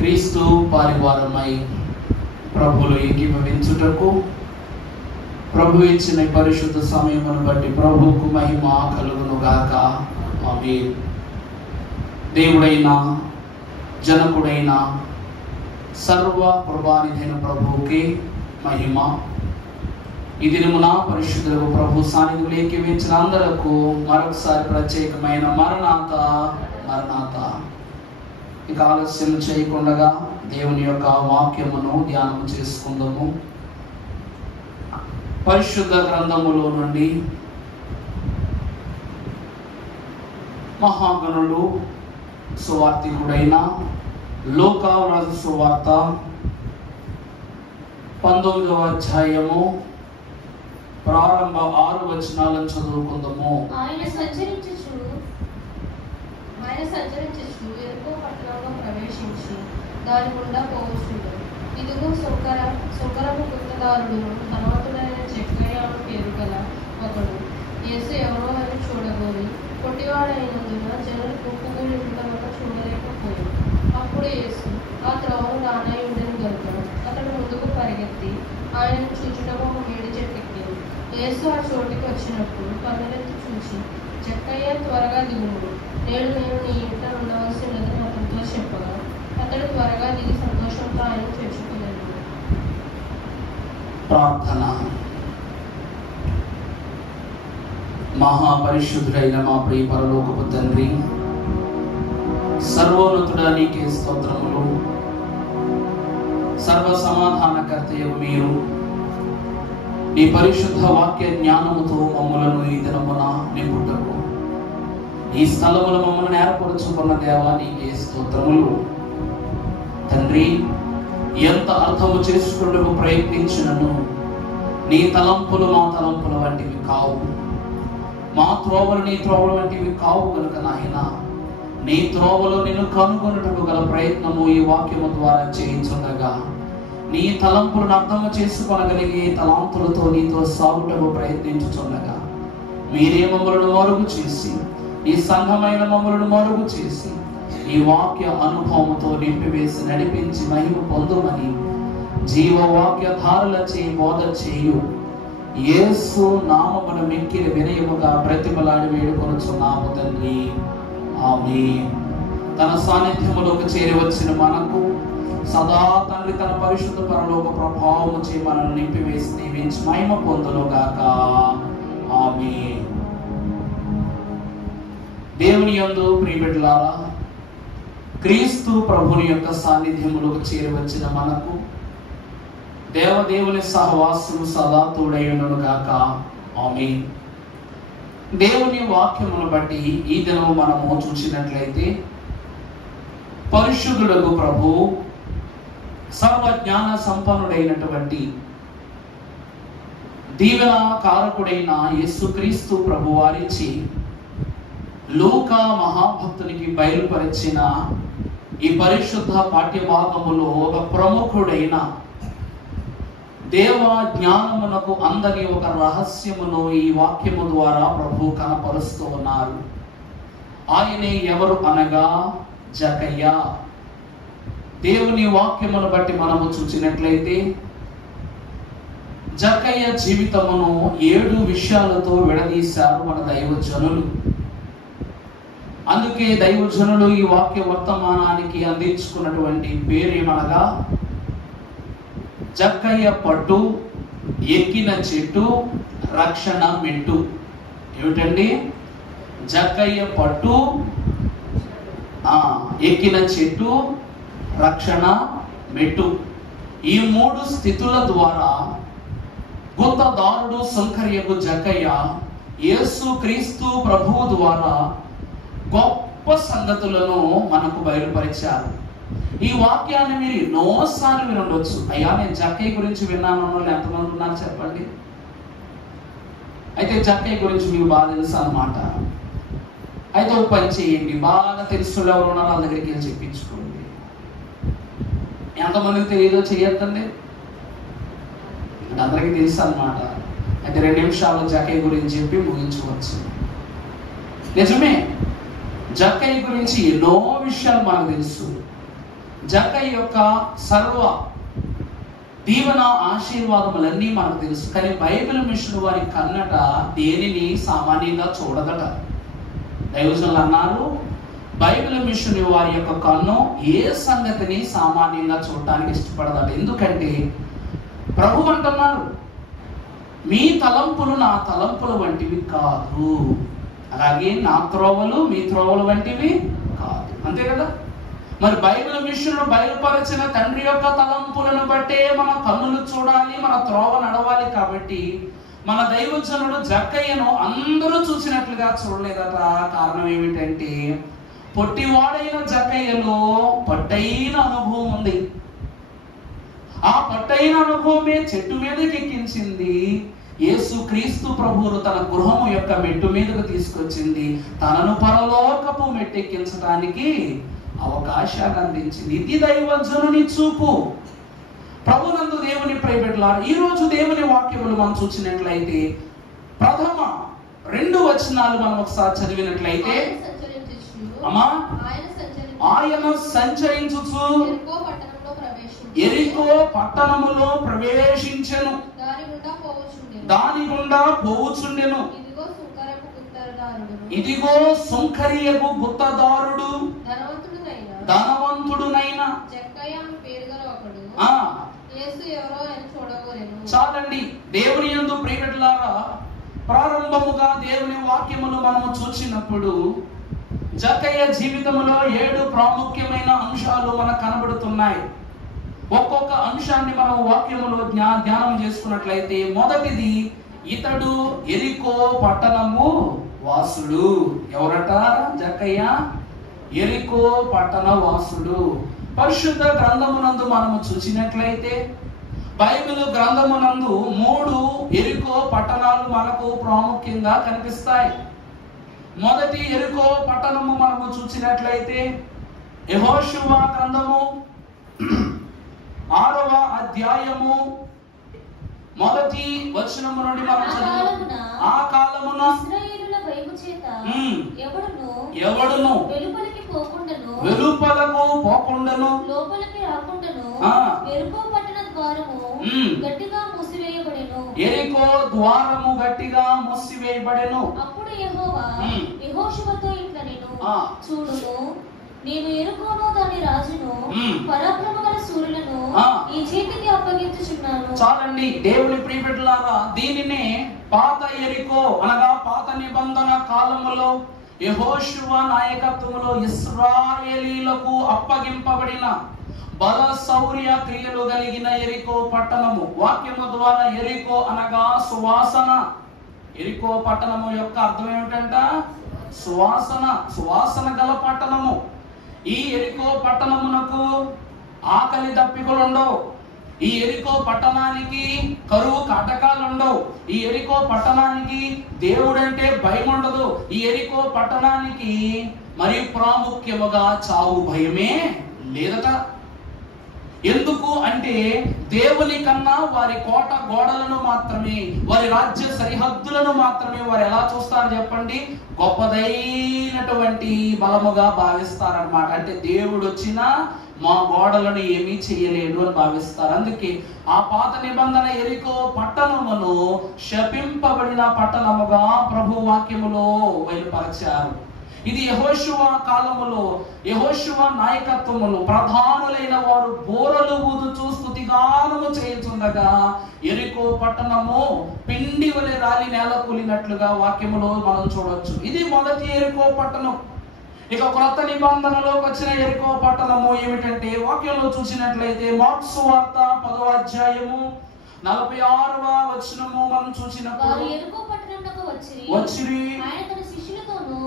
క్రీస్తు పరివారమై ప్రభువులు ఏకీభవించుటకు ప్రభు ఇచ్చిన పరిశుద్ధ సమయమును బట్టి ప్రభువుకు మహిమ కలుగును గాక. ఆమేన్. దేవుడైన జనకుడైన సర్వ కృపానిధైన ప్రభువుకి మహిమ. ఈ దినమున పరిశుద్ధులకు ప్రభు సాన్నిధ్యంలో ఏకీభవించిన అందరకు మరొకసారి ప్రత్యేకమైన మరణాత మరణాత. ఇక ఆలస్యం చేయకుండా దేవుని యొక్క వాక్యమును ధ్యానం చేసుకుందాము. పరిశుద్ధ గ్రంథములో నుండి మహాగణుడు సువార్తికుడైన లూకా రాజు సువార్త 19వ అధ్యాయము ప్రారంభ 6 వచనాలను చదువుకుందాము. ఆయన సంచరించుచు ఎరుకో పట్టణంలో ప్రవేశించి దాని గుండా పోవచ్చుండు. ఇదిగో సుంకరపు గుత్తదారుడును ధనవంతుడైన జక్కయ్యను పేరు గల ఒకడు యేసు ఎవరో అని చూడగోరి పొట్టివాడైనందున జనులు గుంపుగూడి ఉండవక చూడలేకపోయాడు. అప్పుడు యేసు ఆ త్రోవను రానై ఉండని గనుక అతడు ముందుకు పరిగెత్తి ఆయనను చూచుటకు ఒక మేడి చెట్టు ఎక్కాడు. యేసు ఆ చోటికి వచ్చినప్పుడు కన్నులెత్తి చూచి, జక్కయ్య, త్వరగా దిగుము, నేడు నేను నీ ఇంట ఉండవలసి ఉన్నదని అతనితో చెప్పగా అతడు త్వరగా దిగి సంతోషంతో ఆయన చేర్చుకున్నాడు. ప్రార్థన. మహాపరిశుద్ధుడైన మా ప్రియ పరలోకపు తండ్రి, సర్వోన్నతుడా నీకే స్తోత్రములు. సర్వ సమాధానకర్తయు మీరు నీ పరిశుద్ధ వాక్య జ్ఞానముతో మమ్మలను ఈ దినమున నింపుటకు ఈ స్థలములో మమ్మల్ని ఏర్పరచుకున్న దేవా నీకే స్తోత్రములు. తండ్రి, ఎంత అర్థము చేసుకున్నకు ప్రయత్నించినను నీ తలంపులు మా తలంపుల వంటివి కావు, మా త్రోవలు నీ త్రోవల వంటివి కావు కనుక నాయన నీ త్రోవలో నేను కనుగొనుటకు గల ప్రయత్నము ఈ వాక్యము ద్వారా చేయించుండగా నీ తలంపులను అర్థము చేసుకోనగలిగే తలాంతులతో నీతో సాగుటకు ప్రయత్నించుచుండగా మీరే మమ్మలను మరుగు చేసి ఈ సంఘమైన మమ్మలను మరుగు చేసి ఈ వాక్య అనుభవముతో నింపివేసి నడిపించి మహిమ పొందుమని జీవవాక్య ధారలచే బోధ చేయు యేసు నామమును మిక్కిలి వినయముగా ప్రతిమలాడి వేడుకొనుచున్నాము తండ్రి. ఆమేన్. తన సాన్నిధ్యములోకి చేరి వచ్చిన మనకు సదా తండ్రి తన పరిశుద్ధ పరలోక ప్రభావము చే మనల్ని నింపివేసి దీవించి మహిమ పొందును గాక. ఆమేన్. దేవుని యందు ప్రియబిడ్డలారా, క్రీస్తు ప్రభుని యొక్క సాన్నిధ్యములోకి చేరి వచ్చిన మనకు దేవదేవుని సహవాసము సదా తోడైయుండును గాక. ఆమేన్. దేవుని వాక్యమును బట్టి ఈ దినము మనము చూసినట్లయితే పరిశుద్ధుడగు ప్రభు సర్వజ్ఞాన సంపన్నుడైనటువంటి దీవెన కారకుడైన యేసుక్రీస్తు ప్రభు వారిచి లూకా మహాభక్తునికి బయలుపరిచిన ఈ పరిశుద్ధ పాఠ్యభాగములో ఒక ప్రముఖుడైన దేవ జ్ఞానమునకు అందని ఒక రహస్యమును ఈ వాక్యము ద్వారా ప్రభు కనపరుస్తూ ఉన్నారు. ఆయనే ఎవరు అనగా జక్కయ్య. దేవుని వాక్యమును బట్టి మనము చూసినట్లయితే జక్కయ్య జీవితమును 7 విషయాలతో విడదీశారు మన దైవజనులు. అందుకే దైవజనులు ఈ వాక్య వర్తమానానికి అందించుకున్నటువంటి పేరేమనగా జక్కయ్య పట్టు, ఎక్కిన చెట్టు, రక్షణ మెట్టు. ఏమిటండి? జక్కయ్య పట్టు, ఎక్కిన చెట్టు, రక్షణ మెట్టు. ఈ 3 స్థితుల ద్వారా గుత్తదారుడు సుంకర్యకు జక్కయ్య యేసు క్రీస్తు ప్రభువు ద్వారా గొప్ప సంగతులను మనకు బయలుపరిచారు. ఈ వాక్యాన్ని మీరు ఎన్నోసార్లు వినొచ్చు. అయ్యా, నేను జక్కయ్య గురించి విన్నాను అన్న వాళ్ళు ఎంతమంది ఉన్నారు చెప్పండి. అయితే జక్కయ్య గురించి మీకు బాగా తెలుసు అన్నమాట. అయితే ఒక పని చేయండి, బాగా తెలుసు ఎవరు ఉన్నారో వాళ్ళ దగ్గరికి వెళ్ళి చెప్పించుకోండి. ఎంతమందికి తెలియదో చేయొద్దండి, అందరికీ తెలుసు అన్నమాట. అయితే 2 నిమిషాల్లో జక్కయ్య గురించి చెప్పి ముగించవచ్చు. నిజమే, జక్కయ్య గురించి ఎన్నో విషయాలు మనకు తెలుసు. జక్కయ్య యొక్క సర్వ దీవెన ఆశీర్వాదములన్నీ మనకు తెలుసు. కానీ బైబిల్ మిషన్ వారి కన్నట దేనిని సామాన్యంగా చూడదట. దైవజనులు అన్నారు, బైబిల్ మిషన్ వారి యొక్క కన్ను ఏ సంగతిని సామాన్యంగా చూడటానికి ఇష్టపడదట. ఎందుకంటే ప్రభు అంటున్నారు, మీ తలంపులు నా తలంపుల వంటివి కాదు, అలాగే నా త్రోవలు మీ త్రోవల వంటివి కాదు. అంతే కదా. మరి బైబిల్ మిషన్ బయలుపరిచిన తండ్రి యొక్క తలంపులను బట్టే మన కన్నులు చూడాలి, మన త్రోవ నడవాలి. కాబట్టి మన దైవజనుడు జక్కయ్యను అందరూ చూసినట్లుగా చూడలేదట. కారణం ఏమిటంటే పొట్టివాడైన జక్కయ్యలో పట్టైన అనుభవం ఉంది. ఆ పట్టైన అనుభవమే చెట్టు మీదకి ఎక్కించింది. యేసు క్రీస్తు ప్రభువును తన గృహము యొక్క మెట్టు మీదకు తీసుకొచ్చింది. తనను పరలోకపు మెట్టెక్కించడానికి అవకాశాన్ని అందించింది. ఇది దైవజనుని చూపు. ప్రభునందు దేవుని ప్రియబిడ్డలారా, ఈ రోజు దేవుని వాక్యములు మనం చూసినట్లయితే ప్రథమ 2 వచనాలు మనం ఒకసారి చదివినట్లయితే, అమ్మా ఆయన సంచరించుచు ఎరికో పట్టణములో ప్రవేశించెను, దాని గుండా పోవుచుండెను. ఇదిగో సుంకరియగు గుత్తదారుడు ధనవంతుడునైన చాలండి. దేవుని యందు ప్రియబిడ్డలారా, ప్రారంభముగా దేవుని వాక్యములు మనము చూసినప్పుడు జక్కయ్య జీవితంలో 7 ప్రాముఖ్యమైన అంశాలు మనకు కనబడుతున్నాయి. ఒక్కొక్క అంశాన్ని మనం వాక్యములో ధ్యానం చేసుకున్నట్లయితే, మొదటిది, ఇతడు ఎరికో పట్టణము వాసుడు. ఎవరట? జక్కయ్య ఎరికో పట్టణ వాసుడు. పరిశుద్ధ గ్రంథమునందు మనము చూసినట్లయితే, బైబిల్ గ్రంథమునందు 3 ఎరికో పట్టణాలు మనకు ప్రాముఖ్యంగా కనిపిస్తాయి. మొదటి ఎరికో పట్టణము మనము చూసినట్లయితే యెహోషువ గ్రంథము 6వ అధ్యాయము 1వ వచనము నుండి మనం చదువుతాం. ఆ కాలమున ఎవడును వెలుపలకు పోకుండాను లోపలికి రాకుండాను ఎరికో పట్టణ ద్వారము గట్టిగా మూసివేయబడెను. ఎరికో ద్వారము గట్టిగా మూసివేయబడెను. అప్పుడు యెహోవా యెహోషువతో ఇట్లనెను, చూడుము, నేను ఎరుకోను దాని రాజును పరాక్రమగల సూర్యులను ఈ చేతికి అప్పగించుచున్నాను. చాలండి దేవుని ప్రియబిడ్డలారా, దీనినే పాత ఎరికో అనగా పాత నిబంధన కాలములో యెహోషువ నాయకత్వంలో ఇశ్రాయేలీలకు అప్పగింపబడిన బల శౌర్య క్రియలు కలిగిన ఎరికో పట్టణము. వాక్యము ద్వారా ఎరికో అనగా సువాసన. ఎరికో పట్టణము యొక్క అర్థం ఏమిటంట? సువాసన. సువాసన గల పట్టణము. ఈ ఎరికో పట్టణమునకు ఆకలి దప్పికలు ఉండవు. ఈ ఎరికో పట్టణానికి కరువు కాటకాలు ఉండవు. ఈ ఎరికో పట్టణానికి దేవుడంటే భయం ఉండదు. ఈ ఎరికో పట్టణానికి మరి ప్రాముఖ్యముగా చావు భయమే లేదట. ఎందుకు అంటే దేవుని కన్నా వారి కోట గోడలను మాత్రమే, వారి రాజ్య సరిహద్దులను మాత్రమే వారు ఎలా చూస్తారు చెప్పండి? గొప్పదైనటువంటి బలముగా భావిస్తారన్నమాట. అంటే దేవుడు వచ్చినా మా గోడలను ఏమీ చేయలేడు అని భావిస్తారు. అందుకే ఆ పాత నిబంధన ఎరికో పట్టణమును శపింపబడిన పట్టణముగా ప్రభు వాక్యములో బయలుపరిచారు. ఇది యెహోషువ కాలములో, యెహోషువ నాయకత్వములో ప్రధానులైన వారు బోరలు ఊదుచూ స్తుతిగానము చేయుచుండగా ఎరికో పట్టణము పిండి వలె రాలి నేల కూలినట్లుగా వాక్యములో మనం చూడొచ్చు. ఇది మొదటి ఎరికో పట్టణం. ఇక క్రొత్త నిబంధనలోకి వచ్చిన ఎరికో పట్టణము ఏమిటంటే, వాక్యంలో చూసినట్లయితే మార్కు సువార్త 10వ అధ్యాయము 46వ వచనము మనం చూసినప్పుడు, వచ్చిరి ఆయన తన శిష్యులతోను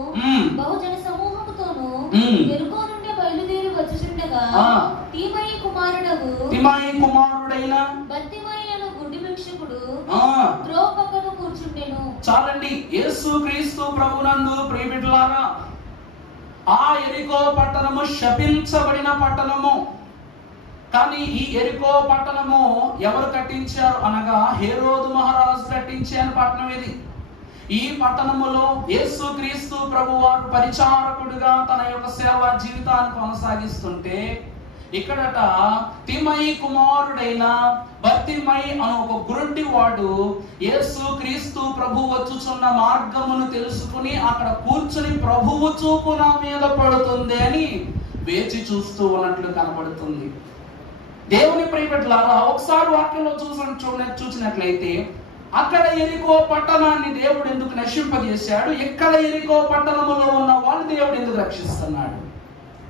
బహుజన సమూహముతోను ఎరుకో నుండి బయలుదేరి వచ్చుచుండగా తీమయి కుమారుడైన బర్తిమయి అను గుడ్డి భిక్షకుడు త్రోవ పక్కన కూర్చుండెను. చాలండి, యేసు క్రీస్తు ప్రభునందు ప్రియబిడ్డలారా, ఆ ఎరికో పట్టణము శపించబడిన పట్టణము. కానీ ఈ ఎరికో పట్టణము ఎవరు కట్టించారు అనగా హేరోదు మహారాజు కట్టించిన పట్టణం ఇది. ఈ పట్టణములో యేసు క్రీస్తు ప్రభువారు పరిచారకుడిగా తన యొక్క సేవా జీవితాన్ని కొనసాగిస్తుంటే ఇక్కడట తిమయి కుమారుడైన బర్తిమై అనే ఒక గురుడి వాడు యేసు క్రీస్తు ప్రభు వచ్చుచున్న మార్గమును తెలుసుకుని అక్కడ కూర్చుని ప్రభువు చూపు నా మీద పడుతుంది అని వేచి చూస్తూ ఉన్నట్లు కనబడుతుంది. దేవుని ప్రియబిడ్డలారా, ఒకసారి వాక్యంలో చూసినట్లయితే అక్కడ యెరికో పట్టణాన్ని దేవుడు ఎందుకు నశింపజేశాడు, ఇక్కడ యెరికో పట్టణములో ఉన్న వాళ్ళు దేవుడు ఎందుకు రక్షిస్తున్నాడు?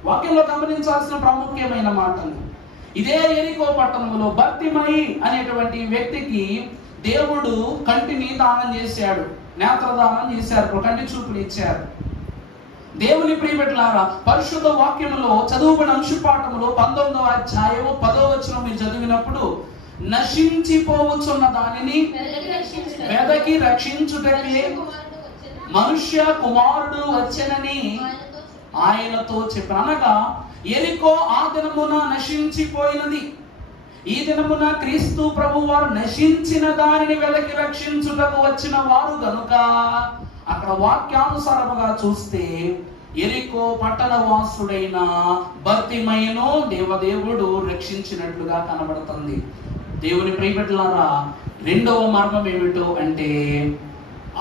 వాక్యంలో గమనించాల్సిన ప్రాముఖ్యమైన మాటలు. ఇదే యెరికో పట్టణంలో బర్తిమయి అనేటువంటి వ్యక్తికి దేవుడు కంటిని దానం చేశాడు, నేత్రదానం చేశారు, కంటి చూపులు ఇచ్చారు. దేవుని ప్రియబిడ్డలారా, పరిశుద్ధ వాక్యములో చదువుకున్న అంశపాఠములో 19వ అధ్యాయము 10వ వచనం మీరు చదివినప్పుడు నశించిపోవచ్చున్న దానిని వెదకి రక్షించుటకే మనుష్య కుమారుడు వచ్చెనని ఆయనతో చెప్పాను. అనగా యెరికో ఆ దినమున నశించిపోయినది. ఈ దినమున క్రీస్తు ప్రభు వారు నశించిన దానిని వెదకి రక్షించుటకు వచ్చిన వారు గనుక అక్కడ వాక్యానుసారముగా చూస్తే యెరికో పట్టణవాసుడైన బర్తిమయిను దేవదేవుడు రక్షించినట్లుగా కనబడుతుంది. దేవుని ప్రియబిడ్డలారా, రెండవ మర్మం ఏమిటో అంటే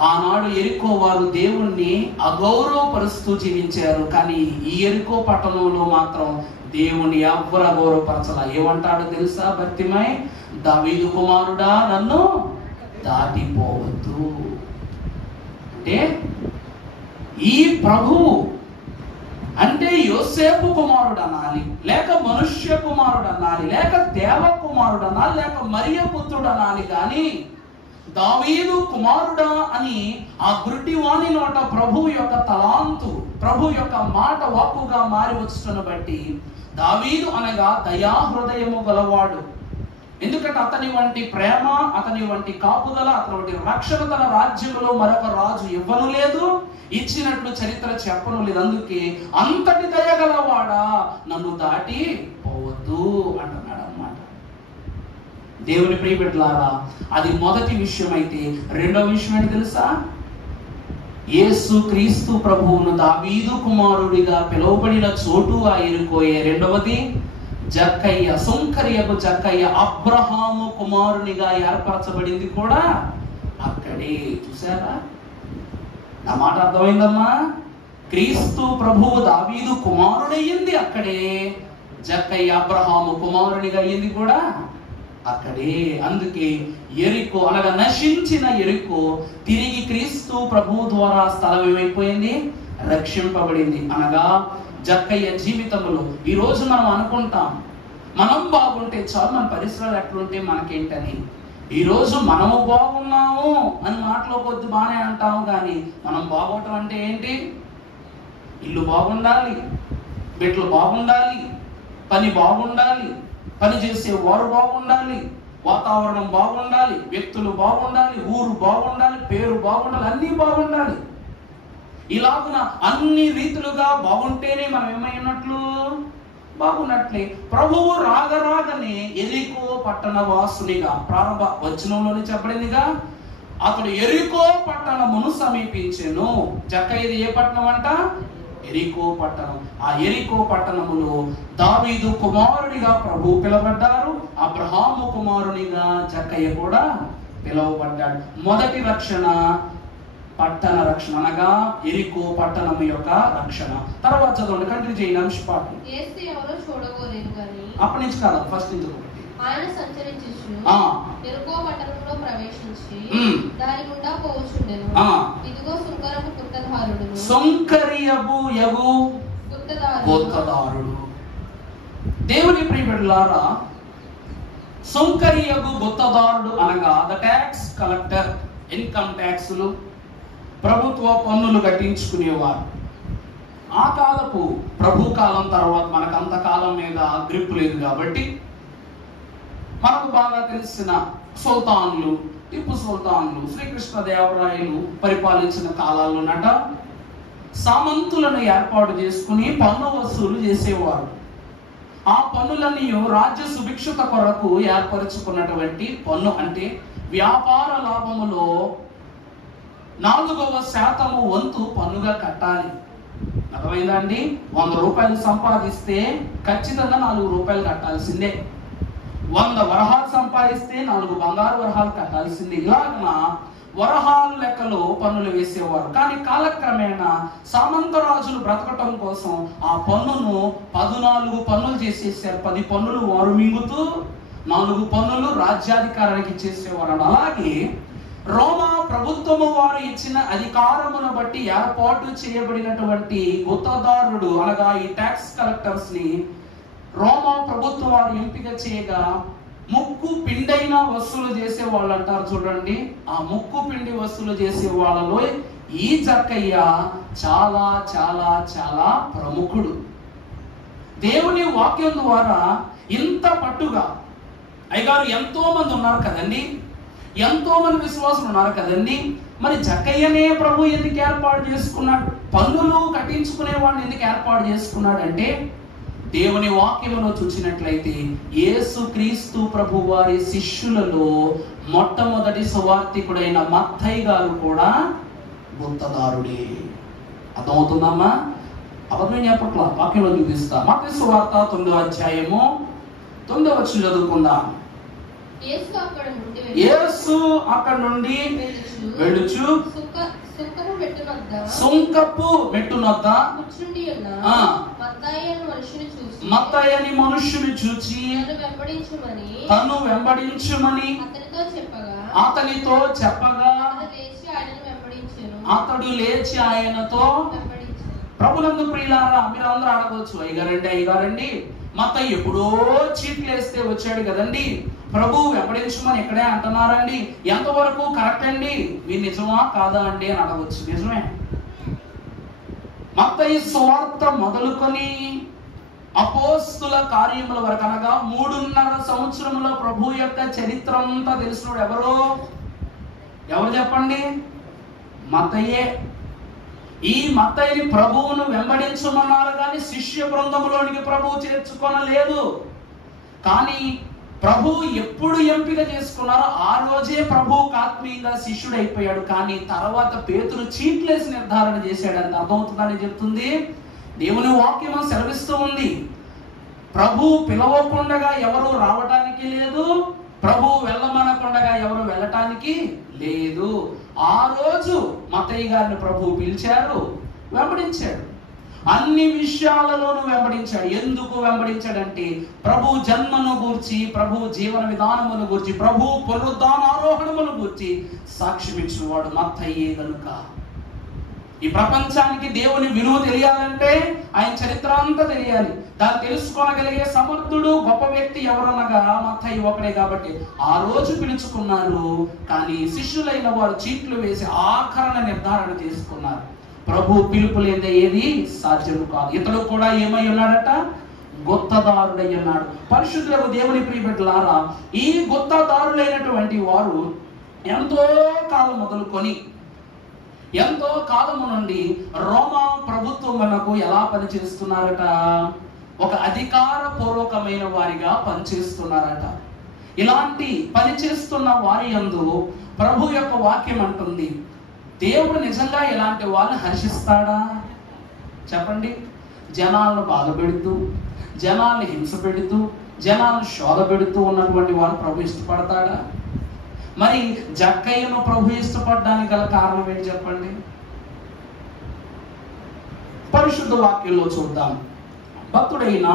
ఆనాడు యెరికో వారు దేవుణ్ణి అగౌరవపరుస్తూ జీవించారు. కానీ ఈ యెరికో పట్టణంలో మాత్రం దేవుని ఎవ్వరు అగౌరవపరచలా. ఏమంటాడు తెలుసా బర్తిమై? దావీదు కుమారుడా, నన్ను దాటిపోవద్దు. అంటే ఈ ప్రభువు అంటే యోసేపు కుమారుడు అనాలి, లేక మనుష్య కుమారుడు అనాలి, లేక దేవ కుమారుడు అనాలి, లేక మరియ పుత్రుడు అనాలి. కానీ దావీదు కుమారుడా అని ఆ గుడ్డివాణి నోట ప్రభు యొక్క తలాంతు, ప్రభు యొక్క మాట వాక్కుగా మారి వచ్చును బట్టి దావీదు అనగా దయా హృదయము గలవాడు. ఎందుకంటే అతని వంటి ప్రేమ, అతని వంటి కాపుదల, అతని వంటి రక్షణ తన రాజ్యంలో మరొక రాజు ఇవ్వను లేదు, ఇచ్చినట్లు చరిత్ర చెప్పను లేదు. అందుకే అంతటి దయగలవాడా, నన్ను దాటి పోవద్దు అంటున్నాడు అన్నమాట. దేవుని ప్రియబిడ్డలారా, అది మొదటి విషయం. అయితే రెండవ విషయం ఏంటి తెలుసా? యేసు క్రీస్తు ప్రభువును దావీదు కుమారుడిగా పిలువబడిన చోటు ఆ యెరికోయే. రెండవది జక్కయ్య, సుంకరియకు జక్కయ్య అబ్రహాము కుమారునిగా ఏర్పరచబడింది కూడా అక్కడే. చూసారా? నా మాట అర్థమైందమ్మా? క్రీస్తు ప్రభువు దావీదు కుమారుడయ్యింది అక్కడే, జక్కయ్య అబ్రహాము కుమారునిగా అయ్యింది కూడా అక్కడే. అందుకే యెరికో అనగా నశించిన యెరికో తిరిగి క్రీస్తు ప్రభువు ద్వారా స్థలం ఏమైపోయింది? రక్షింపబడింది. అనగా జక్కయ్య జీవితంలో ఈ రోజు మనం అనుకుంటాం మనం బాగుంటే చాలు, మన పరిసరాలు ఎట్లుంటే మనకేంటని. ఈ రోజు మనము బాగున్నాము అని మాటలో కొద్ది బాగానే అంటాము, కానీ మనం బాగోవటం అంటే ఏంటి? ఇల్లు బాగుండాలి, బిడ్డలు బాగుండాలి, పని బాగుండాలి, పని చేసే వారు బాగుండాలి, వాతావరణం బాగుండాలి, వ్యక్తులు బాగుండాలి, ఊరు బాగుండాలి, పేరు బాగుండాలి, అన్నీ బాగుండాలి. ఇలాగున అన్ని రీతులుగా బాగుంటేనే మనం ఏమైనట్లు? బాగున్నట్లే. ప్రభువు రాగరాగనే యెరికో పట్టణ వాసునిగా ప్రారంభ వచనంలోనే చెప్పబడిందిగా, అతడు యెరికో పట్టణమును సమీపించెను. జక్కయ్యది ఏ పట్టణం అంట? యెరికో పట్టణం. ఆ యెరికో పట్టణములో దావీదు కుమారుడిగా ప్రభు పిలువబడ్డారు, అబ్రహాము కుమారునిగా జక్కయ్య కూడా పిలువబడ్డాడు. మొదటి రక్షణ పట్టణ రక్షణ, అనగా యెరికో పట్టణము యొక్క రక్షణ. తర్వాత చదవండి, కంటిన్యూ చేయండి అంశపాఠం. యేసు ఎవరో చూడగోలేదు గాని అప్పటి నుంచి కాదు, ఫస్ట్ నుంచి ఆయన సంచరించుచు యెరికో పట్టణంలో ప్రవేశించి దాని గుండా పోవుచుండెను. ఇదిగో సుంకరపు గుత్తదారుడు, సుంకరియబు యగు గుత్తదారుడు. దేవుని ప్రియబిడ్డలారా, సుంకరియబు గుత్తదారుడు అనగా ద ట్యాక్స్ కలెక్టర్, ఇన్కమ్ ట్యాక్సులు, ప్రభుత్వ పన్నులు కట్టించుకునేవారు. ఆ కాలపు ప్రభు కాలం తర్వాత మనకు అంతకాలం మీద గ్రిప్ లేదు కాబట్టి మనకు బాగా తెలిసిన సుల్తాన్లు, టిప్పు సుల్తాన్లు, శ్రీకృష్ణదేవరాయలు పరిపాలించిన కాలాల్లోనట సామంతులను ఏర్పాటు చేసుకుని పన్ను వసూలు చేసేవారు. ఆ పన్నులన్నీ రాజ్య సుభిక్షత కొరకు ఏర్పరచుకున్నటువంటి పన్ను. అంటే వ్యాపార లాభములో 4% వంతు పన్నుగా కట్టాలి. నా అర్థమైందా అండి? 100 రూపాయలు సంపాదిస్తే ఖచ్చితంగా 4 రూపాయలు కట్టాల్సిందే. 100 వరహాలు సంపాదిస్తే 4 బంగారు వరహాలు కట్టాల్సిందే. ఇలాగ వరహాలు లెక్కలో పన్నులు వేసేవారు. కానీ కాలక్రమేణా సామంతరాజులు బ్రతకటం కోసం ఆ పన్నును 14 పన్నులు చేసేసారు. 10 పన్నులు వారు మింగుతూ 4 పన్నులు రాజ్యాధికారానికి ఇచ్చేసేవారు. అలాగే రోమా ప్రభుత్వము వారు ఇచ్చిన అధికారమును బట్టి ఏర్పాటు చేయబడినటువంటి గుత్తదారుడు అనగా ఈ ట్యాక్స్ కలెక్టర్స్ ని రోమా ప్రభుత్వం వారు ఎంపిక చేయగా ముక్కు పిండైన వసూలు చేసే వాళ్ళు అంటారు చూడండి. ఆ ముక్కు పిండి వసూలు చేసే వాళ్ళలో ఈ జక్కయ్య చాలా చాలా చాలా ప్రముఖుడు. దేవుని వాక్యం ద్వారా ఇంత పట్టుగా అయ్యగారు ఎంతో మంది ఉన్నారు కదండి, ఎంతో మంది విశ్వాసులు ఉన్నారు కదండి. మరి జక్కయ్యనే ప్రభు ఎందుకు ఏర్పాటు చేసుకున్నాడు? పన్నులు కట్టించుకునే వాడిని ఎందుకు ఏర్పాటు చేసుకున్నాడు అంటే, దేవుని వాక్యంలో చూసినట్లయితే యేసు క్రీస్తు ప్రభు వారి శిష్యులలో మొట్టమొదటి సువార్తికుడైన మత్తయి గారు కూడా గుత్తదారుడే. అర్థమవుతుందమ్మా? అబద్ధం చెప్పట్లా, వాక్యంలో చూపిస్తా. మత్తయి సువార్త 9వ అధ్యాయము 9వ వచనం చదువుకుందాం. యేసు అక్కడ నుండి వెళ్ళుచు సుంకపు మెట్టునొద్ద మత్తయి అని మనుష్యుని చూచి తను వెంబడించుమని అతనితో చెప్పగా అతడు లేచి ఆయనతో. ప్రభునందు ప్రియులారా, మీరు అందరూ అడగవచ్చు, అయ్యగారండి మత్తయి ఎప్పుడో చీట్లు వేస్తే వచ్చాడు కదండి, ప్రభు వెంబడించమని ఎక్కడే అంటున్నారండి, ఎంతవరకు కరెక్ట్ అండి, మీరు నిజమా కాదా అండి అని అడగవచ్చు. నిజమే. మత్తయి సువార్త మొదలుకొని అపోస్తుల కార్యముల వరకు అనగా 3.5 సంవత్సరముల ప్రభు యొక్క చరిత్ర అంతా తెలిసినోడు ఎవరు చెప్పండి? మత్తయే. ఈ మత్తయిని ప్రభువును వెంబడించమన్నారు కానీ శిష్య బృందంలోనికి ప్రభువు చేర్చుకొనలేదు. కానీ ప్రభు ఎప్పుడు ఎంపిక చేసుకున్నారో ఆ రోజే ప్రభువుకు ఆత్మీయంగా శిష్యుడు అయిపోయాడు. కానీ తర్వాత పేతురు చీట్లేసి నిర్ధారణ చేశాడంత. అర్థమవుతుందని చెప్తుంది దేవుని వాక్యం సెలవిస్తూ ఉంది. ప్రభు పిలవకుండగా ఎవరు రావటానికి లేదు, ప్రభు వెళ్ళమనకుండగా ఎవరు వెళ్ళటానికి లేదు. ఆ రోజు మత్తయి గారిని ప్రభు పిలిచారు, వెంబడించాడు. అన్ని విషయాలలోనూ వెంబడించాడు. ఎందుకు వెంబడించాడంటే ప్రభు జన్మను గూర్చి, ప్రభు జీవన విధానమును గూర్చి, ప్రభు పునరుద్ధానారోహణమును గూర్చి సాక్ష్యం ఇచ్చినవాడు మత్తయ్యే గనుక. ఈ ప్రపంచానికి దేవుని విలువ తెలియాలంటే ఆయన చరిత్ర అంతా తెలియాలి. దాన్ని తెలుసుకోగలిగే సమర్థుడు గొప్ప వ్యక్తి ఎవరనగా మత్తయి ఒకడే. కాబట్టి ఆ రోజు పిలుచుకున్నారు. కానీ శిష్యులైన వారు చీట్లు వేసి ఆఖరణ నిర్ధారణ చేసుకున్నారు. ప్రభు పిలుపు లేదే ఏది సాధ్యము కాదు. ఇతడు కూడా ఏమై ఉన్నాడట? గుత్తదారుడై ఉన్నాడు. పరిశుద్ధులకు దేవుని ప్రియబిడ్డలారా, ఈ గుత్తదారులైనటువంటి వారు ఎంతో కాలం మొదలుకొని ఎంతో కాలము నుండి రోమా ప్రభుత్వములకు ఎలా పనిచేస్తున్నారట? ఒక అధికార పూర్వకమైన వారిగా పనిచేస్తున్నారట. ఇలాంటి పనిచేస్తున్న వారి యందు ప్రభు యొక్క వాక్యం అంటుంది, దేవుడు నిజంగా ఇలాంటి వాళ్ళని హర్షిస్తాడా? చెప్పండి. జనాలను బాధ పెడుతూ, జనాలను హింస పెడుతూ, జనాలను శోధ పెడుతూ ఉన్నటువంటి వాళ్ళు ప్రభు ఇష్టపడతాడా? మరి జక్కయ్యను ప్రభు ఇష్టపడడానికి గల కారణం ఏంటి చెప్పండి? పరిశుద్ధ వాక్యంలో చూద్దాం. భక్తుడైన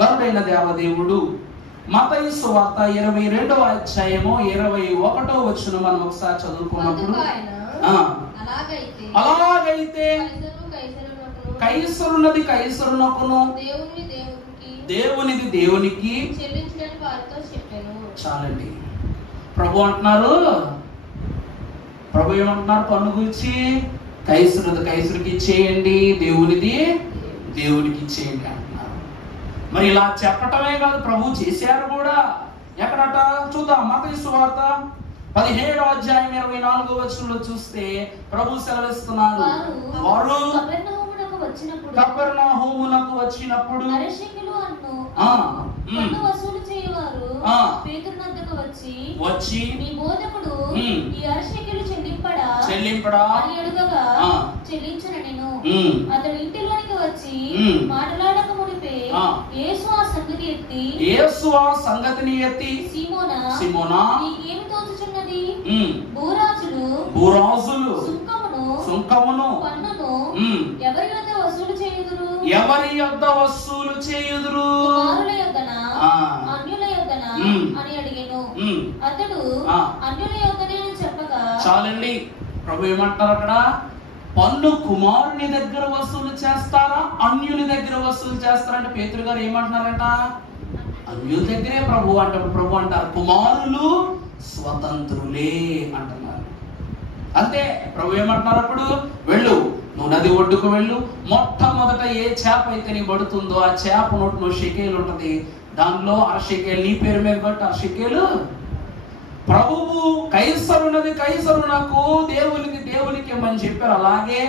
గరుడైన దేవదేవుడు మత్తయి సువార్త 22వ అధ్యాయము 21వ వచనం మనం ఒకసారి చదువుకున్నప్పుడు, అలాగైతే కైసరున్నది కైసరునకును, దేవునిది దేవునికి. చాలండి. ప్రభు అంటున్నారు, ప్రభు ఏమంటున్నారు పన్ను గురించి? కైసరుది కైసరుకి ఇచ్చేయండి, దేవునిది దేవునికి ఇచ్చేయండి అంటున్నారు. మరి ఇలా చెప్పటమే కాదు, ప్రభు చేశారు కూడా. ఎక్కడట చూద్దాం. మత్తయి సువార్త 17వ అధ్యాయం 24వ వచనంలో చూస్తే ప్రభు సెలవిస్తున్నారు, వారు వచ్చినప్పుడు అరశెకెలు పన్ను వసూలు చేయవారు పేతురు వద్దకు వచ్చి మీ బోధకుడు ఈ అరశెకెలు చెల్లింపడా అని అడుగగా చెల్లించనెను. అతడు ఇంటిలోనికి వచ్చి మాట్లాడక మునిపే యేసు ఆ సంగతిని ఎత్తి సీమోనా నీకేమి తోచుచున్నది? భూరాజులు సుంకమును పన్నును ఎవరి యొద్ద వసూలు చేయుదురు? కుమారుల యొద్దనా అన్యుల యొద్దనా అని అడిగెను. అతడు అన్యుల యొద్దనే చెప్పగా. చాలండి, ప్రభు ఏమంటారు అక్కడ? పన్ను కుమారుని దగ్గర వసూలు చేస్తారా, అన్యుని దగ్గర వసూలు చేస్తారంటే పేతురు గారు ఏమంటున్నారంట? అన్యుల దగ్గరే ప్రభు అంటారు కుమారులు స్వతంత్రులే అంటున్నారు. అంతే, ప్రభు ఏమంటున్నారు అప్పుడు? వెళ్ళు, నువ్వు నది ఒడ్డుకు వెళ్ళు, మొట్టమొదట ఏ చేప అయితే నీ పడుతుందో ఆ చేప నోట్లో షెకేలు ఉంటది, దానిలో ఆ షెకేలు నీ పేరు మీద బట్టి ఆ షెకేలు ప్రభువు కైసరునది కైసరునకు, దేవునికి అని చెప్పారు. అలాగే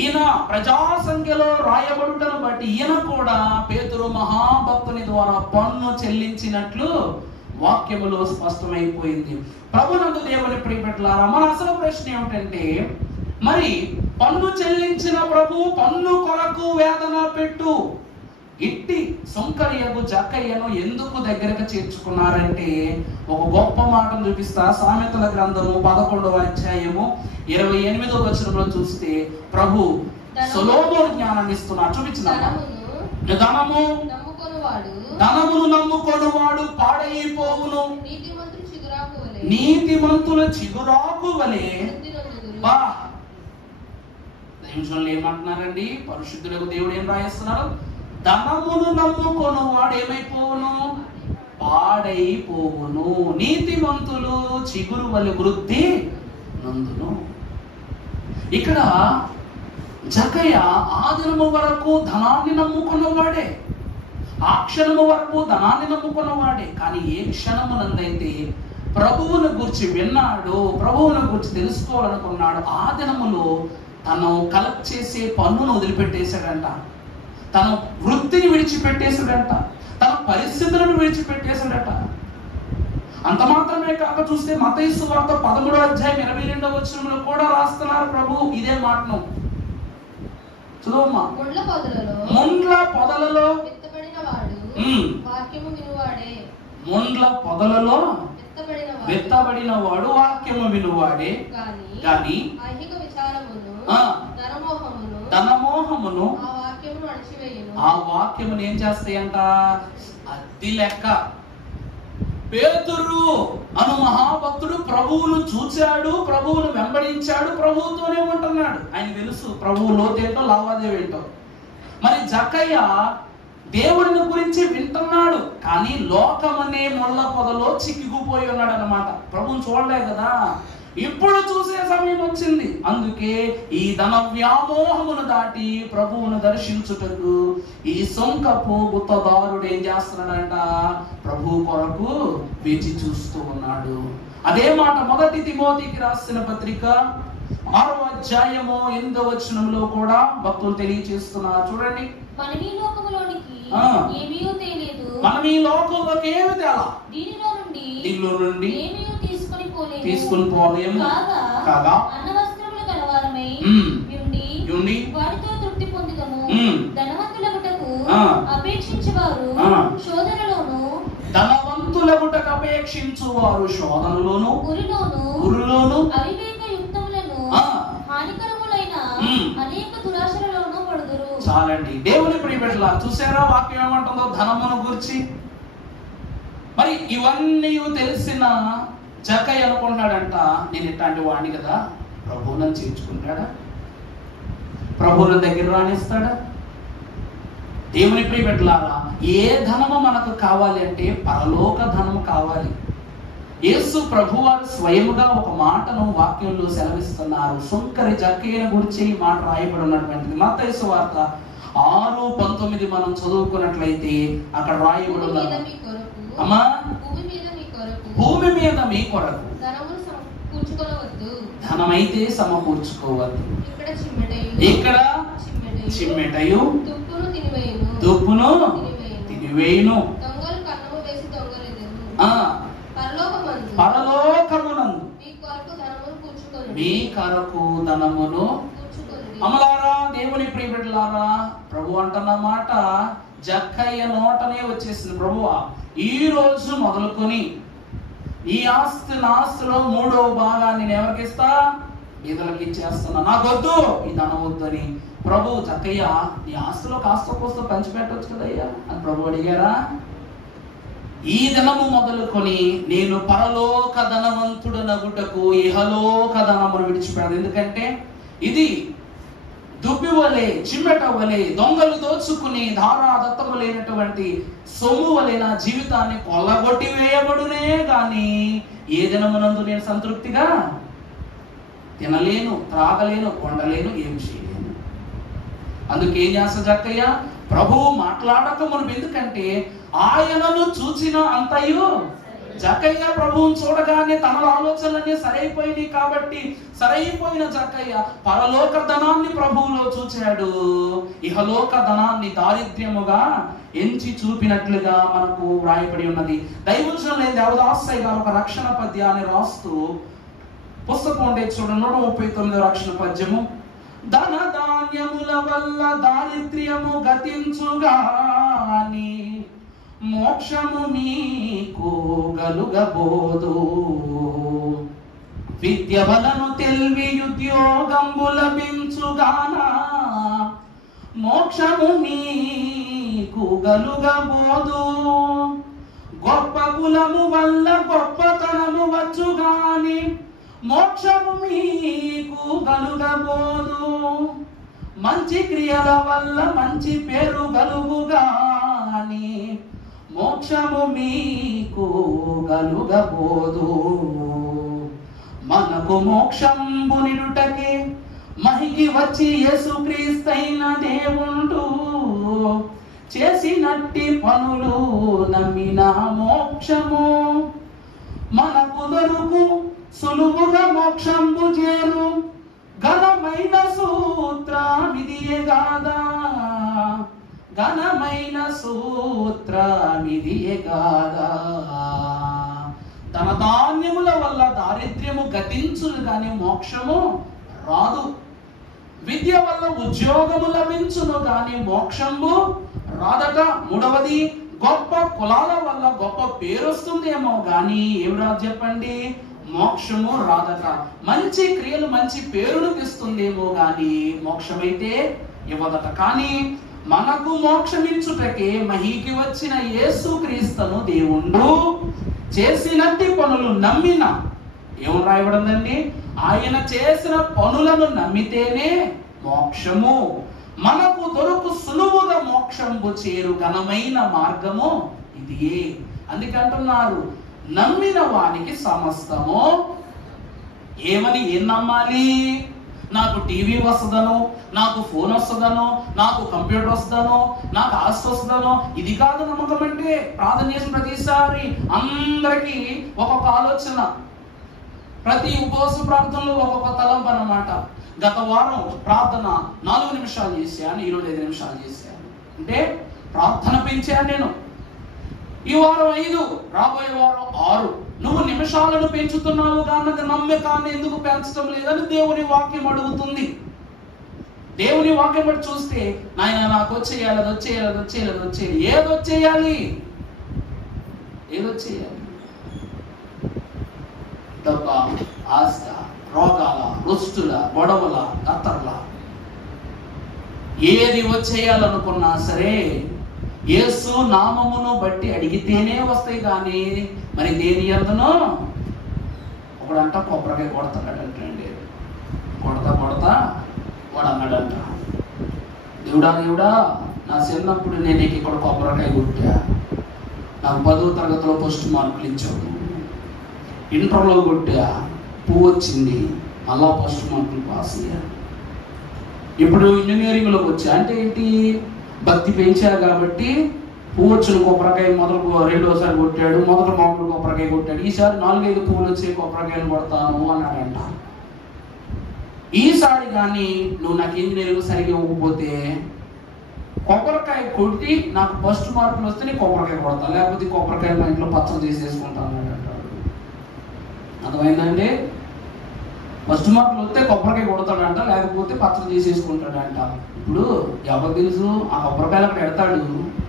ఈయన ప్రజా సంఖ్యలో రాయబడుటను బట్టి ఈయన కూడా పేతురు మహాభక్తుని ద్వారా పన్ను చెల్లించినట్లు వాక్యములో స్పష్టమైపోయింది. ప్రభునందు దేవుని ప్రియబిడ్డలారా, మన అసలు ప్రశ్న ఏమిటంటే, మరి పన్ను చెల్లించిన ప్రభు పన్ను కొరకు వేదన పెట్టు ఇట్టి సుంకరియకు జక్కయ్యను ఎందుకు దగ్గరకు చేర్చుకున్నారంటే ఒక గొప్ప మాటను చూపిస్తా. సామెతల గ్రంథము 11వ అధ్యాయము 28వ వచనంలో చూస్తే ప్రభు సొలొమోను జ్ఞానాన్ని ఇస్తున్నారు. చూపించిన ధనమును నమ్ముకొనువాడు పాడైపోవును, నీతిమంతుల చిగురాకు వలె. ఏమంటున్నారండి? పరిశుద్ధులకు దేవుడు ఏం రాయిస్తున్నారు? ధనమును నమ్ముకొను వాడు ఏమైపోవును? పాడైపోవును, నీతిమంతులు చిగురు వలె వృద్ధి నందును. ఇక్కడ జక్కయ్య ఆ దినము వరకు ధనాన్ని నమ్ముకున్నవాడే, ఆ క్షణము వరకు ధనాన్ని నమ్ముకున్నవాడే. కానీ ఏ క్షణమునందైతే ప్రభువును గురించి విన్నాడు, ప్రభువును గురించి తెలుసుకోవాలనుకున్నాడు, ఆ దినములో తను కలెక్ట్ చేసే పన్నును వదిలిపెట్టేశాడంట, తన వృత్తిని విడిచిపెట్టేశాడంట, తన పరిస్థితులను విడిచిపెట్టేశాడట. అంత మాత్రమే కాక చూస్తే మత్తయి సువార్త 13వ అధ్యాయం 22వ వచనంలో కూడా రాస్తున్నారు ప్రభు ఇదే మాటను. చదువమ్మా. ముండ్ల పొదలలో విత్తబడిన వాడు వాక్యము వినువాడే గాని ధనమోహమును ఆ వాక్యమును ఏం చేస్తాయంట? అద్ది లెక్క. పేతురు అను మహాభక్తుడు ప్రభువును చూచాడు, ప్రభువును వెంబడించాడు, ప్రభువుతోనే ఉంటున్నాడు. ఆయన తెలుసు ప్రభువు లోతేంటో లావాదేవీ ఏంటో. మరి జక్కయ్య దేవుడిని గురించి వింటున్నాడు, కానీ లోకమనే ముళ్ళ పొదలో చిక్కుకుపోయి ఉన్నాడు అన్నమాట. ప్రభువును చూడలేదు కదా, ఇప్పుడు చూసే సమయం వచ్చింది. అందుకే ఈ ధన వ్యామోహమును దాటి ప్రభువును దర్శించుటకు ఈ సొంకపు గుత్తదారుడు ఏం చేస్తున్నాడంట? ప్రభు కొరకు వేచి చూస్తూ ఉన్నాడు. అదే మాట 1 తిమోతికి రాసిన పత్రిక 6వ అధ్యాయము 8వ వచనంలో కూడా భక్తులు తెలియజేస్తున్నారు. చూడండి, మనం ఈ లోకములోనికి ఏమీ తెలియదు, మనం ఈ లోకంలోకి ఏమి తేలా, దీనిలో నుండి ఏమీ తీసుకొని పోలేము కాగా అన్నవస్త్రములు కలవారమై ఉండి వాటితో తృప్తి పొందుదము. ధనవంతులగుటకు అపేక్షించువారు శోధనలోను గురిలోను అవివేకయుక్తములను హానికరములైన అనేక దురాశలలోను పడుదురు. చాలండి, దేవుని ప్రియబిడ్డలారా, చూసారా వాక్యం ఏమంటుందో ధనమును గురించి? మరి ఇవన్నీ తెలిసిన జక్కయ్య అనుకుంటాడంట, నేను ఇట్లాంటి వాడిని కదా, ప్రభువు నన్ను చేర్చుకుంటాడా? ప్రభువుల దగ్గర రాణిస్తాడా? దేవుని ప్రియబిడ్డలారా, ఏ ధనము మనకు కావాలి అంటే పరలోక ధనము కావాలి. యేసు ప్రభువారు స్వయముగా ఒక మాటను వాక్యంలో సెలవిస్తున్నారు. సుంకరి జక్కయ్యను గురించి ఈ మాట రాయబడి ఉన్నటువంటిది. మత్తయి సువార్త 6:19 మనం చదువుకున్నట్లయితే అక్కడ రాయబడి ఉన్నారు, అమ్మా భూమి మీద మీ కొరకు ధనమైతే సమకూర్చుకోవద్దు, ఇక్కడ చిమ్మెటయు తుప్పును తినివేయును. తుప్పును తినివేయును. దొంగలు కన్నము వేసి దొంగలెదరు. పరలోకమునందు మీ కొరకు ధనమును అమలారా. దేవుని ప్రియబిడ్డలారా, ప్రభు అంటున్న మాట జక్కయ్య నోటనే వచ్చేసింది. ప్రభువా, ఈ రోజు మొదలుకొని ఈ ఆస్తి నా ఆస్తిలో 3వ భాగాన్ని నేను ఎవరికిస్తా? బీదలకు ఇచ్చేస్తున్నా, నాకొద్దు, ఈ ధనం వద్దు అని. ప్రభు, జక్కయ్య నీ ఆస్తిలో కాస్త కోస్త పంచిపెట్టవచ్చు కదయ్యా అని ప్రభు అడిగారా? ఈ దినము మొదలుకొని నేను పరలోక ధనవంతుడనగుటకు ఇహలోక ధనమును విడిచిపెడదు. ఎందుకంటే ఇది దుబ్బి వలె, చిమ్మెట వలె, దొంగలు దోచుకుని ధారాదత్తము లేనటువంటి సొమ్ము వలె నా జీవితాన్ని కొల్లగొట్టి వేయబడునే గాని ఏ దినమునందు నేను సంతృప్తిగా తినలేను, త్రాగలేను, కొండలేను, ఏం చేయలేను. అందుకేం చేస్తా జక్కయ్య? ప్రభువు మాట్లాడక మునుపు, ఎందుకంటే ఆయనను చూచిన అంతయు జక్కయ్య ప్రభువుని చూడగానే తన ఆలోచనలన్నీ సరైపోయినాయి. కాబట్టి సరైపోయిన జక్కయ్య పరలోక ధనాన్ని ప్రభువులో చూచాడు, ఇహలోక ధనాన్ని దారిద్ర్యముగా ఎంచి చూపినట్లుగా మనకు వ్రాయబడి ఉన్నది. దైవజనులైన దేవదాసయ్య గారు ఒక రక్షణ పద్యాన్ని రాస్తూ పుస్తకం ఉండే చూడండి, 139వ రక్షణ పద్యము. ధన ధాన్యముల వల్ల దారిద్ర్యము గతించుగాని మోక్షము మీకు గలుగబోదు. విద్య వలను తెలివి ఉద్యోగంబు లభించుగాన మోక్షము మీకు గలుగబోదు. గొప్ప కులము వల్ల గొప్పతనము వచ్చుగాని మోక్షము మీకు గలుగబోదు. మంచి క్రియల వల్ల మంచి పేరు గలుగుగాని మోక్షము మీకు గలుగబోదు. మనకు మోక్షంబు నిడుటకే మహికి వచ్చి యేసుక్రీస్తైన దేవుండు చేసినట్టి పనులు నమ్మిన మోక్షము మనకు దొరుకు. సులువుగా మోక్షంబు చేరు ఘనమైన సూత్రమిదియే గాదా, ఘనమైన సూత్రమిదియే గాదా. తన ధాన్యముల వల్ల దారిద్ర్యము గతించును గాని మోక్షము రాదు. విద్య వల్ల ఉద్యోగము లభించును గాని మోక్షము రాదట. 3వది, గొప్ప కులాల వల్ల గొప్ప పేరు వస్తుందేమో గాని ఏం రాదు చెప్పండి? మోక్షము రాదట. మంచి క్రియలు మంచి పేరును తెస్తుందేమో గాని మోక్షమైతే ఇవ్వదట. కానీ మనకు మోక్షమిచ్చుటకే మహికి వచ్చిన యేసుక్రీస్తును దేవుండు చేసినట్టి పనులు నమ్మిన, ఏం రాయబడిందండి? ఆయన చేసిన పనులను నమ్మితేనే మోక్షము మనకు దొరుకు. సులువుగా మోక్షంబు చేరు ఘనమైన మార్గము ఇదియే. అందుకంటున్నారు, నమ్మిన వానికి సమస్తము. ఏమని ఏం నమ్మాలి? నాకు టీవీ వస్తుందనో, నాకు ఫోన్ వస్తుందనో, నాకు కంప్యూటర్ వస్తుందనో, నాకు ఆస్తి వస్తుందనో, ఇది కాదు నమ్మకం. అంటే ప్రార్థన చేసిన ప్రతిసారి అందరికీ ఒక్కొక్క ఆలోచన, ప్రతి ఉపవాస ప్రార్థనలో ఒక్కొక్క తలంపు అన్నమాట. గత వారం ప్రార్థన 4 నిమిషాలు చేశాను, ఈరోజు 5 నిమిషాలు చేశాను. అంటే ప్రార్థన పెంచాను నేను. ఈ వారం 5, రాబోయే వారం 6. నువ్వు నిమిషాలను పెంచుతున్నావు కానీ నమ్మకాన్ని ఎందుకు పెంచడం లేదని దేవుని వాక్యం అడుగుతుంది. దేవుని వాక్యం బట్టి చూస్తే, నాయన నాకు వచ్చేయాలి, అది వచ్చేయాలి, అది వచ్చేయాలి, అది వచ్చేయాలి. ఏదొచ్చేయాలి? ఏదొచ్చేయాలి? డబ్బ, ఆస్త, రోగాల, రుస్తుల, గొడవల, కత్తర్ల, ఏది వచ్చేయాలనుకున్నా సరే యేసు నామమును బట్టి అడిగితేనే వస్తాయి. కానీ మరి దేని యందునో ఒకడంట కొబ్బరికాయ కొడతాడంటండి. కొడతా వాడు అన్నాడంట, దేవుడా నా చిన్నప్పుడు నేను ఇక్కడ కొబ్బరికాయ కొట్టా, నాకు 10వ తరగతిలో ఫస్ట్ మార్కులు ఇచ్చావు, ఇంటర్లో కొట్టా పువ్వు వచ్చింది, అలా ఫస్ట్ మార్కులు పాస్ అయ్యా, ఇప్పుడు ఇంజనీరింగ్లోకి వచ్చా. అంటే ఏంటి? భక్తి పెంచారు కాబట్టి పువ్వు వచ్చిన కొబ్బరికాయ మొదలు 2వసారి కొట్టాడు, మొదట మామూలు కొబ్బరికాయ కొట్టాడు, ఈసారి 4-5 పువ్వులు వచ్చే కొబ్బరికాయలు కొడతాను అన్నాడంట. ఈసారి కానీ నువ్వు నాకు ఇంజనీరింగ్ సరిగ్గా ఇవ్వకపోతే కొబ్బరికాయ కొట్టి నాకు ఫస్ట్ మార్కులు వస్తే నేను కొబ్బరికాయ కొడతాను, లేకపోతే కొబ్బరికాయ మా ఇంట్లో పచ్చడి చేసేసుకుంటాను అంటాడు. అర్థమైందండి? ఫస్ట్ మార్కులు వస్తే కొబ్బరికాయ కొడతాడంట, లేకపోతే పచ్చడి చేసేసుకుంటాడంట. ఇప్పుడు ఎవరు తెలుసు ఆ కొబ్బరికాయలు అక్కడ ఎడతాడు,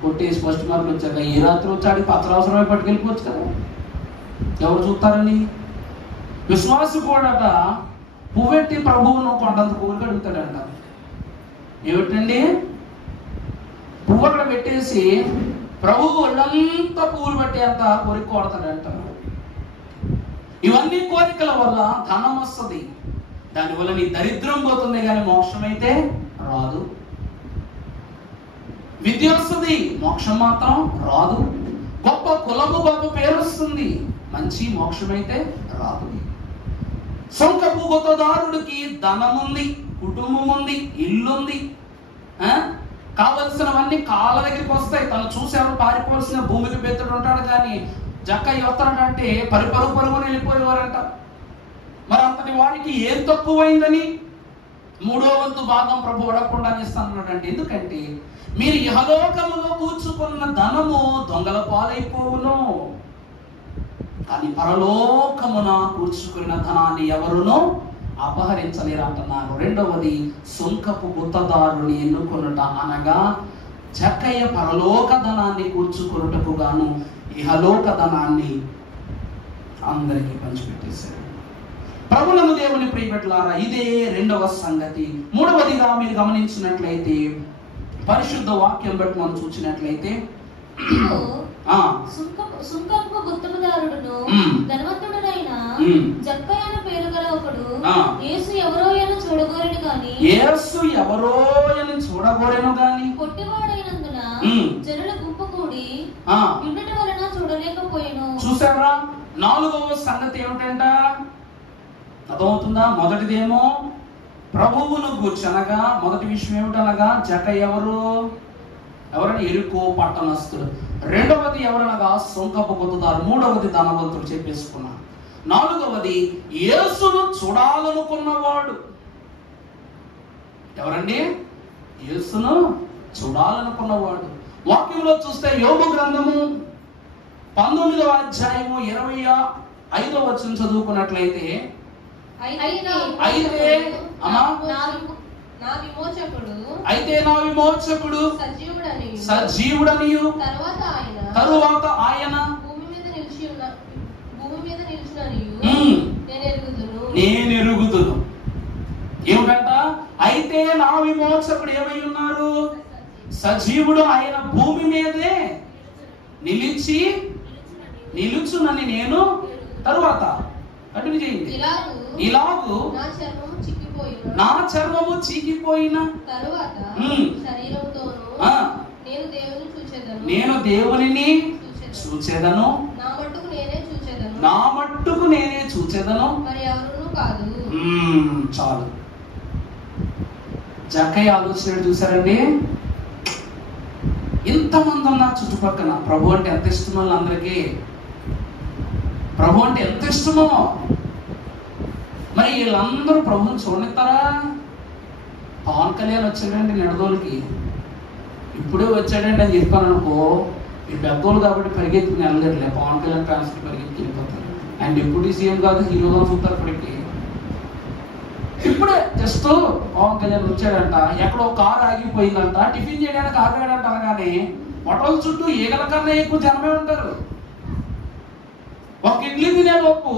కొట్టేసి ఫస్ట్ మార్కులు వచ్చాక ఏ రాత్రి వచ్చాడు పచ్చడి అవసరమే పట్టుకెళ్ళిపోవచ్చు కదా, ఎవరు చూస్తారని. విశ్వాసు కూడా పువ్వెట్టి ప్రభువును కొండంత పువ్వులు అడుగుతాడంట. ఏమిటండి? పువ్వు అక్కడ పెట్టేసి ప్రభువు ఒళ్ళంతా పువ్వులు పెట్టేంత కోరిక కొడతాడంట. ఇవన్నీ కోరికల వల్ల ధనం వస్తుంది, దానివల్ల నీ దరిద్రం పోతుంది కానీ మోక్షం అయితే రాదు. విద్య వస్తుంది, మోక్షం మాత్రం రాదు. గొప్ప కులము గొప్ప పేరు వస్తుంది, మంచి మోక్షం అయితే రాదు. సొంకపు గుత్తదారుడికి ధనం ఉంది, కుటుంబం ఉంది, ఇల్లుంది, కావలసినవన్నీ కాళ్ళ దగ్గరికి వస్తాయి. తను చూసేవాడు పారిపోవాల్సిన భూమికి బెత్తడు ఉంటాడు, కానీ జక్క వస్తాడంటే పరుగుని వెళ్ళిపోయేవారంట. మరి అంతటి వాడికి ఏం తక్కువైందని 3వ వంతు భాగం ప్రభు అడగకుండా ఇస్తానంటే, ఎందుకంటే మీరు ఇహలోకములో కూర్చుకున్న ధనము దొంగల పాలైపోవును, కానీ పరలోకమున కూర్చుకున్న ధనాన్ని ఎవరునో అపహరించలేరు అంటున్నారు. రెండవది సుంకపు గుత్తదారుని ఎన్నుకొనుట, అనగా చక్కయ్య పరలోక ధనాన్ని కూర్చుకొనుటకు గాను ఇహలోక ధనాన్ని అందరికీ పంచిపెట్టేశారు. ప్రభువులను దేవుని ప్రియబిడ్డలారా, ఇదే రెండవ సంగతి. మూడవదిగా మీరు గమనించినట్లయితే పరిశుద్ధ వాక్యం బట్టి మనం చూసినట్లయితే సుంకపు గుత్తదారుడును ధనవంతుడైన జక్కయ్య అను పేరు గల ఒకడు యేసు ఎవరోయని చూడగోరెను గాని పొట్టివాడైనందున జనుల గుంపు కూడి యుండట వలన చూడలేకపోయెను. చూసారా? 4వ సంగతి ఏమిటంట? అర్థమవుతుందా? మొదటిదేమో ప్రభువును గూర్చనగా, మొదటి విషయం ఏమిటనగా జక్కయ్య ఎవరని ఎరుకో పట్టణస్తుడు. రెండవది ఎవరనగా సొంకపు గుత్తదారు. మూడవది ధనవంతుడు చెప్పేసుకున్నా. 4వది యేసును చూడాలనుకున్నవాడు. ఎవరండి? యేసును చూడాలనుకున్నవాడు. వాక్యంలో చూస్తే యోబు గ్రంథము 19వ అధ్యాయము 25వ వచనం చదువుకున్నట్లయితే, అయితే నా విమోచకుడు సజీవుడనియు తరువాత ఆయన నేను ఎరుగుదును. ఏమిటంట? అయితే నా విమోచకుడు ఏమై ఉన్నారు? సజీవుడు, ఆయన భూమి మీదే నిలుచునని నేను తరువాత అటు చేయండి. ఇలాగు నా చర్మము చీకిపోయిన నేను దేవునిని చూచెదను, నా మట్టుకు నేనే చూచెదను. చాలు. జక్కయ్య ఆలోచన చూసారండి? ఇంతమంది ఉన్నారు చుట్టుపక్కల. ప్రభు అంటే ఎంత ఇష్టమో వాళ్ళందరికీ. ప్రభు అంటే ఎంత ఇష్టమో. మరి వీళ్ళందరూ ప్రభుని చూడనిస్తారా? పవన్ కళ్యాణ్ వచ్చాడండి నిడదోలకి, ఇప్పుడే వచ్చాడండి అని చెప్పాను అనుకో, ఈ పెద్దోళ్ళు కాబట్టి పరిగెత్తుకుని వెళ్ళగట్లే. పవన్ కళ్యాణ్ ఫ్యాన్స్ పరిగెత్తుకు వెళ్ళిపోతారు. అండ్ డిప్యూటీ సీఎం కాదు, హీరోగా చూస్తారు. ఇప్పటికి ఇప్పుడే జస్ట్ పవన్ కళ్యాణ్ వచ్చాడంట, ఎక్కడో కారు ఆగిపోయిందంట, టిఫిన్ చేయడానికి ఆగాడంట. అనగానే హోటల్ చుట్టూ ఈగల కన్నా ఎక్కువ జనమే ఉంటారు. ఒక ఇడ్లీ తినేలోపు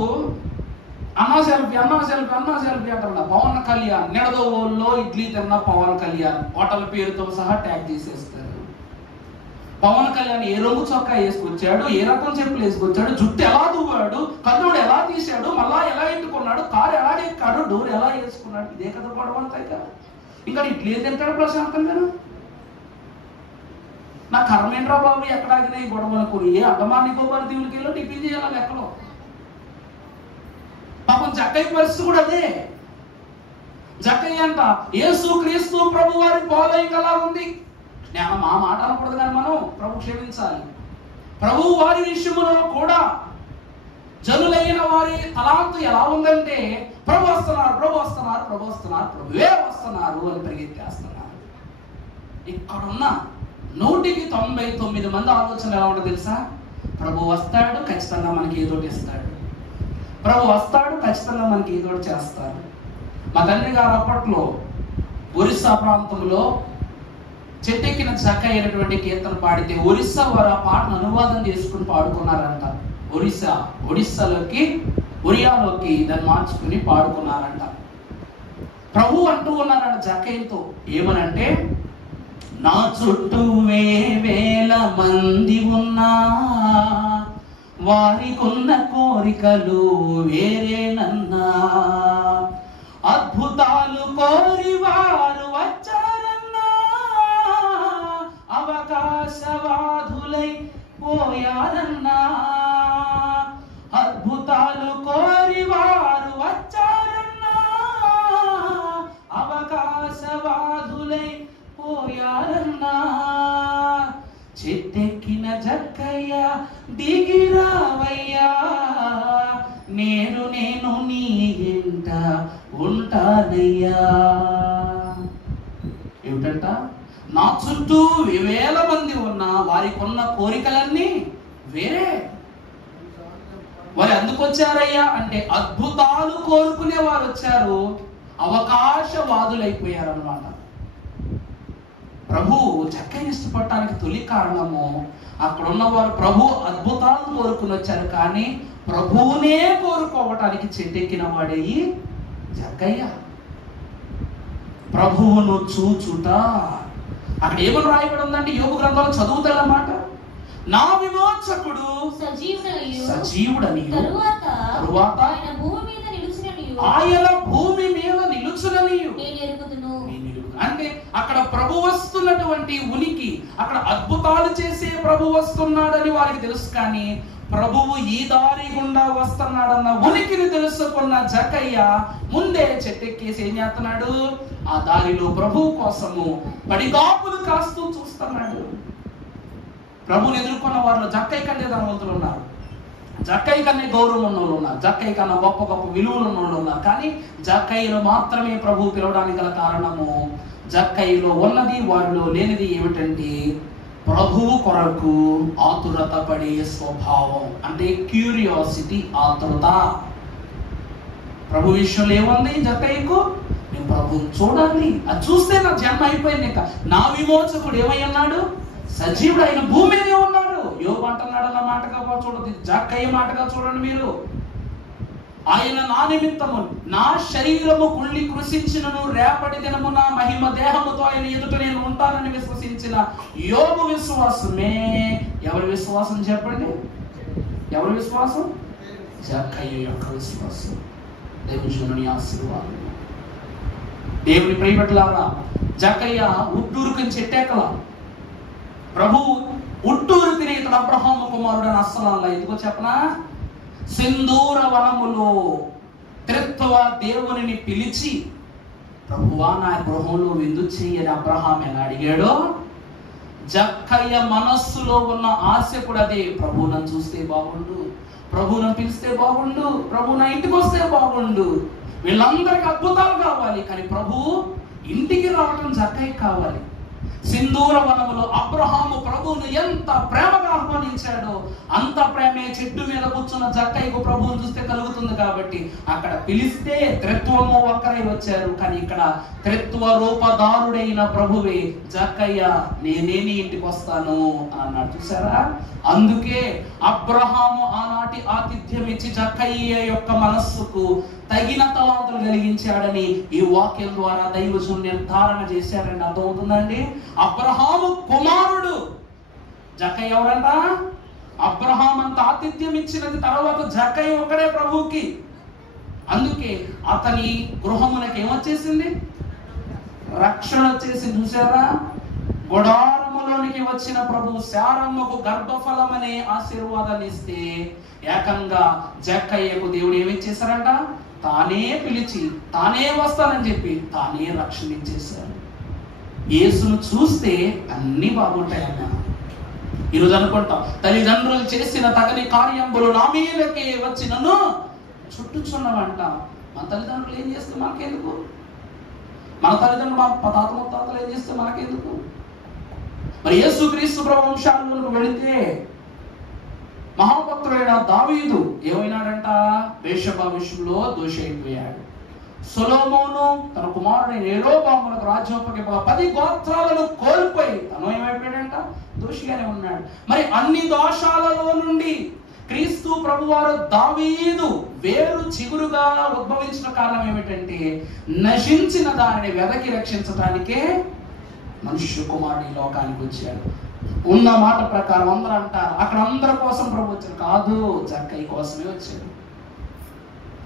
అన్నా సెల్ఫీ అంటారు. పవన్ కళ్యాణ్ నిడదవోల్లో ఇడ్లీ తిన్న పవన్ కళ్యాణ్ హోటల్ పేరుతో సహా ట్యాగ్ చేసేస్తారు. పవన్ కళ్యాణ్ ఏ రంగు చొక్కా వేసుకొచ్చాడు, ఏ రకం చెప్పులు వేసుకొచ్చాడు, జుట్టు ఎలా దువ్వాడు, కన్నుడు ఎలా తీశాడు, మళ్ళా ఎలా ఎత్తుకున్నాడు, కారు ఎలా ఎక్కాడు, డోర్ ఎలా వేసుకున్నాడు, ఇదే కదా పడవంతాయి కదా. ఇంకా ఇడ్లీ తింటాడు ప్రశాంతంగా. నా కర్మేంద్ర బాబు ఎక్కడ ఆగినాయి గొడవ అనుకుని ఏ అండమాన్ నికోబార్ దీవులకి వెళ్ళి టిఫిన్ చేయాలి ఎక్కడో. పాపం జక్కయ్య పరిస్థితి కూడా అదే. జక్కయ్య అంట యేసు క్రీస్తు ప్రభు వారి ఫాలోయింగ్ అలా ఉంది. నేను మా మాట అనకూడదు కానీ మనం ప్రభు క్షమించాలి. ప్రభు వారి విషయంలో కూడా జనులైన వారి తలాంతు ఎలా ఉందంటే ప్రభు వస్తున్నారు, ప్రభు వస్తున్నారు, ప్రభు వస్తున్నారు, ప్రభువే వస్తున్నారు అని పరిగెత్తేస్తున్నారు. ఇక్కడున్న 199 మంది ఆలోచన ఎలా ఉంటుంది తెలుసా? ప్రభు వస్తాడు, ఖచ్చితంగా మనకి ఏదోటి ఇస్తాడు. ప్రభు వస్తాడు, ఖచ్చితంగా మనకి ఏదోటి చేస్తారు. మా తండ్రి గారు అప్పట్లో ఒరిస్సా ప్రాంతంలో చెట్టెక్కిన చక్క అయినటువంటి కీర్తన పాడితే ఒరిస్సా వారు ఆ పాటను అనువాదం చేసుకుని పాడుకున్నారంట. ఒరియాలోకి దాన్ని మార్చుకుని పాడుకున్నారంట. ప్రభు అంటూ ఉన్నారంట జక్కయ్యతో ఏమనంటే, నా చుట్టూ వేల మంది ఉన్నా వారికున్న కోరికలు వేరేనన్నా, అద్భుతాలు కోరి వారు వచ్చారన్నా, అవకాశవాదులై పోయారన్నా, అద్భుతాలు కోరి వారు వచ్చారన్నా, అవకాశవాదులై పోయారన్నా, చెట్టెక్కిన జక్కయ్య దిగిరావయ్యా, నేను నీ ఇంట ఉంటానయ్యా. ఏమిటంట? నా చుట్టూ వేల మంది ఉన్నా వారికి ఉన్న కోరికలన్నీ వేరే. వారు ఎందుకు వచ్చారయ్యా అంటే అద్భుతాలు కోరుకునే వారు వచ్చారు, అవకాశవాదులైపోయారు అన్నమాట. ప్రభు జక్కయ్యని ఇష్టపడటానికి తొలి కారణము అక్కడ ఉన్నవారు ప్రభు అద్భుతాలను కోరుకుని వచ్చారు, కానీ ప్రభువునే కోరుకోవటానికి చెట్టెక్కిన వాడే జక్కయ్య. ప్రభువును చూచుట అక్కడ ఏమని రాయబడి ఉందంటే యోబు గ్రంథంలో చదువుతాడన్నమాట. నా విమోచకుడు సజీవుడని, తరువాత ఆయన భూమి మీద నిలుచునని. అంటే అక్కడ ప్రభు వస్తున్నటువంటి ఉనికి, అక్కడ అద్భుతాలు చేసే ప్రభు వస్తున్నాడని వారికి తెలుసు, కానీ ప్రభువు ఈ దారి గుండా వస్తున్నాడన్న ఉనికిని తెలుసుకున్న జక్కయ్య ముందే చెట్టెక్కేసి ఏం చేస్తున్నాడు? ఆ దారిలో ప్రభువు కోసము పడిగాపులు కాస్తూ చూస్తున్నాడు. ప్రభుని ఎదుర్కొన్న వారిలో జక్కయ్య కన్నా ధనవంతులు ఉన్నారు, జక్కయ్య కన్నా గౌరవం ఉన్న వాళ్ళు ఉన్నారు, జక్కయ్య కన్నా గొప్ప గొప్ప విలువలు ఉన్న వాళ్ళు ఉన్నారు, కానీ జక్కయ్యలో మాత్రమే ప్రభు పిలవడానికి గల కారణము జక్కయ్యలో ఉన్నది వారిలో లేనిది ఏమిటంటే ప్రభువు కొరకు ఆతురత పడే స్వభావం, అంటే క్యూరియాసిటీ, ఆతురత. ప్రభు విషయంలో ఏముంది జక్కయ్యకు? నేను ప్రభువుని చూడాలి, అది చూస్తే నా జన్మ అయిపోయింది. ఇంకా నా విమోచకుడు ఏమై ఉన్నాడు? సజీవుడు, ఆయన భూమి మీదే ఉన్నాడు. యోబు అంటున్నాడు అన్న మాటగా చూడండి, జక్కయ్య మాటగా చూడండి మీరు. ఆయన నా నిమిత్తము నా శరీరము కుళ్ళి కృషించినను రేపటి దినము నా మహిమ దేహముతో ఆయన ఎదుట నేను ఉంటానని విశ్వసించిన యోబు విశ్వాసమే. ఎవరి విశ్వాసం చెప్పండి? ఎవరి విశ్వాసం? జక్కయ్య యొక్క విశ్వాసం. దేవుని ఆశీర్వాదం. దేవుని ప్రియబిడ్డలారా, జక్కయ్య ఉట్టూరుకుని చెట్టేకల. ప్రభు ఉట్టూరుకుని ఇతడు అబ్రహాము కుమారుడు అని అస్సలు ఎందుకో చెప్పనా? సింధూర వనములో త్రిత్వ దేవునిని పిలిచి ప్రభువా నా గృహంలో విందు చెయ్యని అబ్రహాం ఎలా అడిగాడో, జక్కయ్య మనస్సులో ఉన్న ఆశ కూడా అదే. ప్రభు నన్ను చూస్తే బాగుండు, ప్రభు నన్ను పిలిస్తే బాగుండు, ప్రభు నా ఇంటికి వస్తే బాగుండు, వీళ్ళందరికీ అద్భుతాలు కావాలి, కానీ ప్రభు ఇంటికి రావటం జక్కయ్య కావాలి. సింధూర వనములో అబ్రహాము ప్రభువును ఎంత ప్రేమగా ఆహ్వానించాడో అంత ప్రేమే చెట్టు మీద కూర్చున్న జక్కయ్యకు ప్రభువును చూస్తే కలుగుతుంది. కాబట్టి అక్కడ పిలిస్తే త్రిత్వము ఒక్కరై వచ్చారు, కానీ ఇక్కడ త్రిత్వ రూపదారుడైన ప్రభువే జక్కయ్య నేనే నీ ఇంటికి వస్తాను అన్నాడు. చూసారా? అందుకే అబ్రహాము ఆనాటి ఆతిథ్యం ఇచ్చి జక్కయ్య యొక్క మనస్సుకు తగిన తలాంతులు కలిగించాడని ఈ వాక్యం ద్వారా దైవజనులు నిర్ధారణ చేశారండి. అర్థమవుతుందండి? అబ్రహాము కుమారుడు జక్కయ్య ఎవరంట? అబ్రహాం అంత ఆతిథ్యం ఇచ్చినది తర్వాత జక్కయ్య ఒకడే ప్రభువుకి. అందుకే అతని గృహమునకి ఏమొచ్చేసింది? రక్షణ వచ్చేసింది. చూసారా? గుడారములోనికి వచ్చిన ప్రభు శారమ్మకు గర్భఫలం అనే ఆశీర్వాదాన్ని ఇస్తే ఏకంగా జక్కయ్యకు దేవుడు ఏమిచ్చేశారంట? తానే పిలిచి తానే వస్తానని చెప్పి తానే రక్షణ ఇచ్చేశారు. యేసును చూస్తే అన్ని బాగుంటాయన్న. ఈరోజు అనుకుంటాం, తల్లిదండ్రులు చేసిన తగని కార్యంబులు నా మీదకి వచ్చి నన్ను చుట్టుచున్నవంట. మన తల్లిదండ్రులు ఏం చేస్తే మనకెందుకు? మన తల్లిదండ్రులు మా తాత ముత్తాతలు ఏం చేస్తే మనకెందుకు? మరి యేసుక్రీస్తు ప్రభు వంశాలకు వెళితే మహాభక్తుడైన దావీదు ఏమైనాడంట? వేశ్యభా విషయంలో దోషి అయిపోయాడు. సొలొమోను తన కుమారుడైన యెరోబామునకు రాజ్యోపగ 10 గోత్రాలను కోల్పోయి తను ఏమైపోయాడంట? దోషిగానే ఉన్నాడు. మరి అన్ని దోషాలలో నుండి క్రీస్తు ప్రభువారు దావీదు వేరు చిగురుగా ఉద్భవించిన కారణం ఏమిటంటే, నశించిన దానిని వెదకి రక్షించడానికే మనుష్య కుమారుడు ఈ లోకానికి వచ్చాడు. ఉన్న మాట ప్రకారం అందరూ అంటారు అక్కడ అందరి కోసం ప్రభు వచ్చాడు. కాదు, జక్కయ్య కోసమే వచ్చాడు.